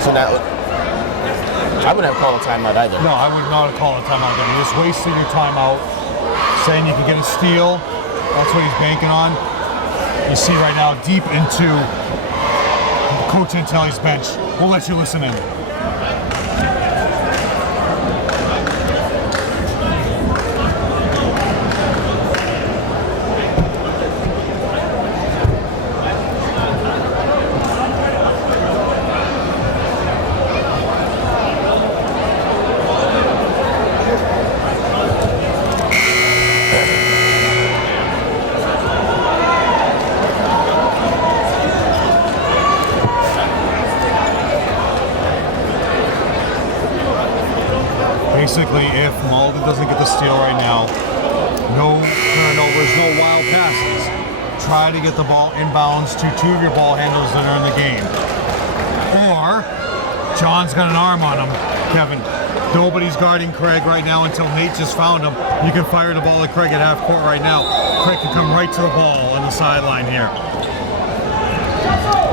So now, I wouldn't have called a timeout either. No, I would not have called a timeout. You just wasted your timeout saying you can get a steal. That's what he's banking on. You see right now deep into Coach Antelli's bench. We'll let you listen in. Basically, if Malden doesn't get the steal right now, no turnovers, no wild passes, try to get the ball inbounds to 2 of your ball handlers that are in the game. Or, John's got an arm on him, Kevin. Nobody's guarding Craig right now until Nate just found him. You can fire the ball at Craig at half court right now. Craig can come right to the ball on the sideline here.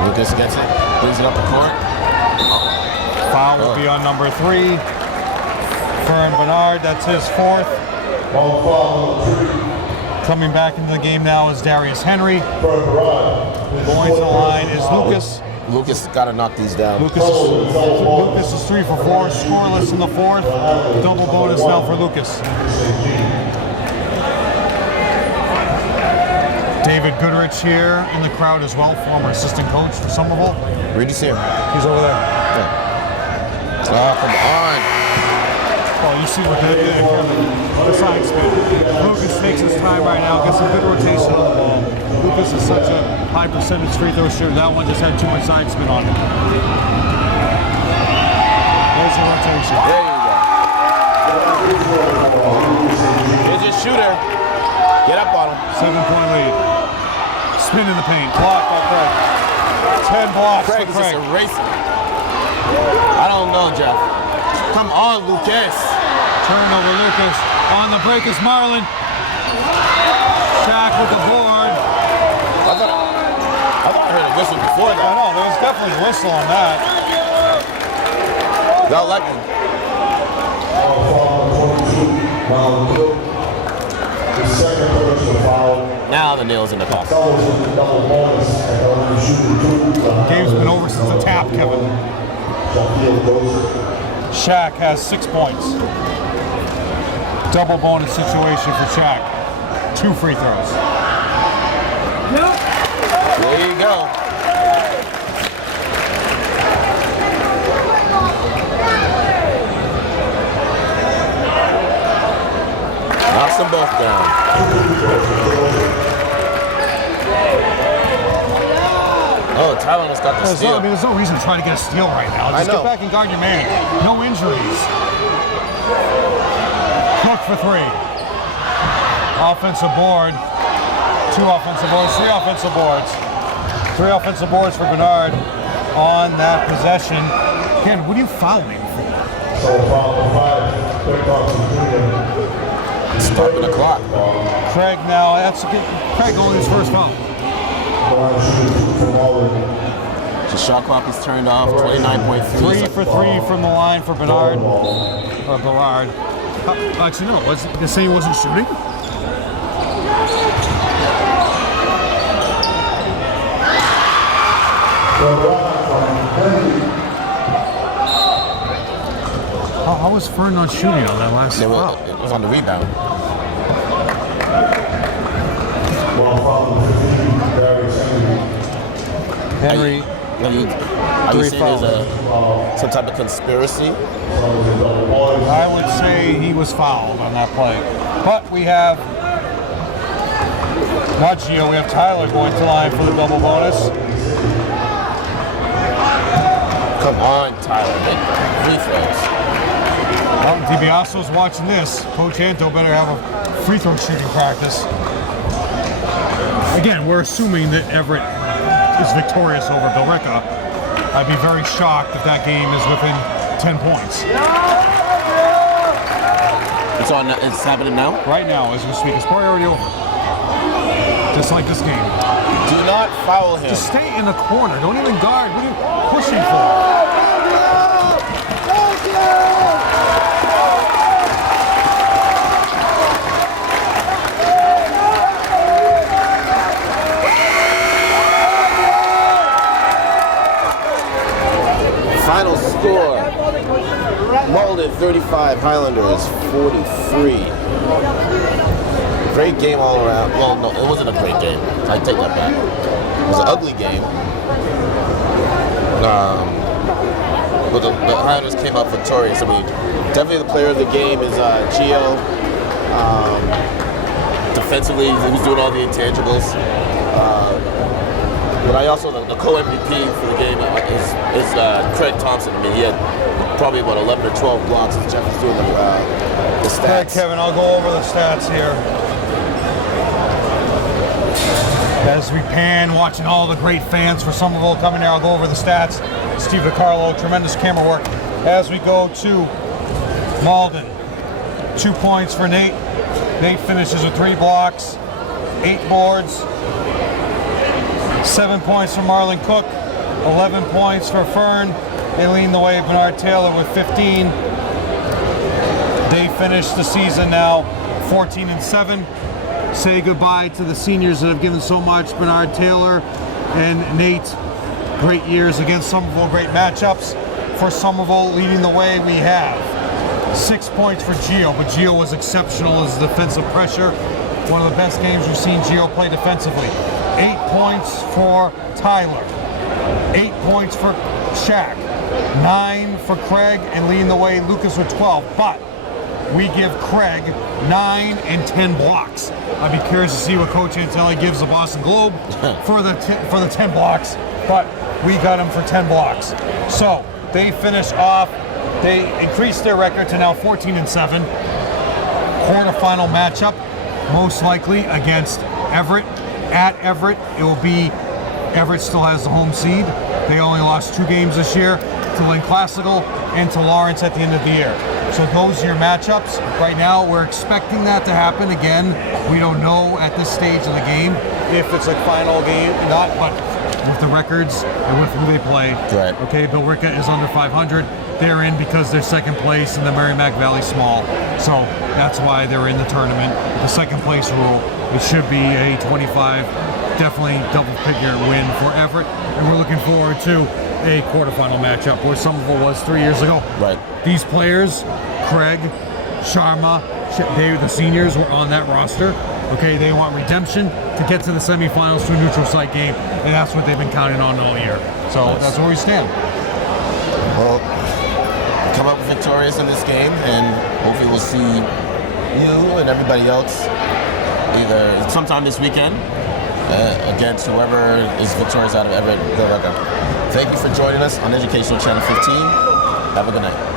Lucas gets it, brings it up the court. Foul will be on number 3. Fern Bernard, that's his 4th. Coming back into the game now is Darius Henry. Going to the line is Lucas. Lucas got to knock these down. Lucas is 3 for 4, scoreless in the 4th. Double bonus now for Lucas. David Goodrich here in the crowd as well, former assistant coach for Somerville. Reedy's here. He's over there. Yeah. Oh, come on. Oh, you see what the side spin. Lucas takes his time right now, gets a good rotation on the ball. Lucas is such a high percentage free throw shooter. That one just had too much side spin on it. There's the rotation. There you go. Here's your shooter. Get up on him. 7-point lead. Spin in the paint. Block by Craig. 10 blocks Craig for is Craig. just erasing. I don't know, Jeff. Come on, Lucas. Turnover, Lucas. On the break is Marlin. Shaq with the board. I thought I heard a whistle before I that. know, there was definitely a whistle on that. Y'all like him. The second personal foul. Now the nail's in the coffin. Sullivan with the double bonus at the line shooting 2. Game's been over since the tap, Kevin. Shaq has 6 points. Double bonus situation for Shaq. 2 free throws. There you go. Knocks them both down. Oh, Tyler almost got the steal. There's no reason to try to get a steal right now. Just get back and guard your man. No injuries. Cook for 3. Offensive board. 2 offensive boards. 3 offensive boards. 3 offensive boards for Bernard on that possession. Ken, what are you fouling for? Stopping the clock. Craig now. Craig only his first foul. The shot clock is turned off. 29.3. 3 for 3 from the line for Bernard. Bernard. Actually, no. Was it saying he wasn't shooting? How was Fern not shooting on that last foul? It was on the rebound. Henry. Are you saying there's some type of conspiracy? I would say he was fouled on that play. But we have not Gio, we have Tyler going to line for the double bonus. Come on, Tyler, make free throws. Well, DiBiaso's watching this. Coach Anto better have a free throw shooting practice. Again, we're assuming that Everett is victorious over Billerica. I'd be very shocked if that game is within 10 points. It's happening now? Right now, as we speak. It's probably already over. Just like this game. Do not foul him. Just stay in the corner. Don't even guard. What are you pushing for? Final score, Malden 35, Highlanders 43. Great game all around. Well, no, it wasn't a great game. I take that back. It was an ugly game. But the Highlanders came out victorious. I mean, definitely the player of the game is Gio. Defensively, he was doing all the intangibles. But I also, the co-MVP for the game is Craig Thompson. I mean, he had probably about 11 or 12 blocks as Jeff was doing the stats. All right, Kevin, I'll go over the stats here. As we pan, watching all the great fans for Somerville coming here, I'll go over the stats. Steve DiCarlo, tremendous camera work. As we go to Malden, 2 points for Nate. Nate finishes with 3 blocks, 8 boards. 7 points for Marlon Cook, 11 points for Fern. They lead the way Bernard Taylor with 15. They finish the season now 14-7. Say goodbye to the seniors that have given so much. Bernard Taylor and Nate, great years against Somerville, great matchups. For Somerville, leading the way, we have 6 points for Gio, but Gio was exceptional as defensive pressure. One of the best games we've seen Gio play defensively. 8 points for Tyler, 8 points for Shaq, 9 for Craig, and leading the way Lucas with 12. But we give Craig 9 and 10 blocks. I'd be curious to see what Coach Antelli gives the Boston Globe for the 10 blocks, but we got him for 10 blocks. So they finish off. They increased their record to now 14-7. Quarterfinal matchup, most likely against Everett. At Everett, it will be Everett still has the home seed. They only lost 2 games this year to Lynn Classical and to Lawrence at the end of the year. So those are your matchups. Right now, we're expecting that to happen again. We don't know at this stage of the game if it's a final game or not, but with the records and with who they play. Right. Okay, Billerica is under 500. They're in because they're second place in the Merrimack Valley Small. So that's why they're in the tournament. The second place rule, it should be a 25, definitely double-figure win for Everett. And we're looking forward to a quarterfinal matchup where Somerville was 3 years ago. Right. These players, Craig, Sharma, the seniors were on that roster. Okay, they want redemption to get to the semifinals to a neutral site game, and that's what they've been counting on all year. So that's where we stand. Well, come up victorious in this game, and hopefully we'll see you and everybody else either sometime this weekend against whoever is victorious out of Everett. Thank you for joining us on Educational Channel 15. Have a good night.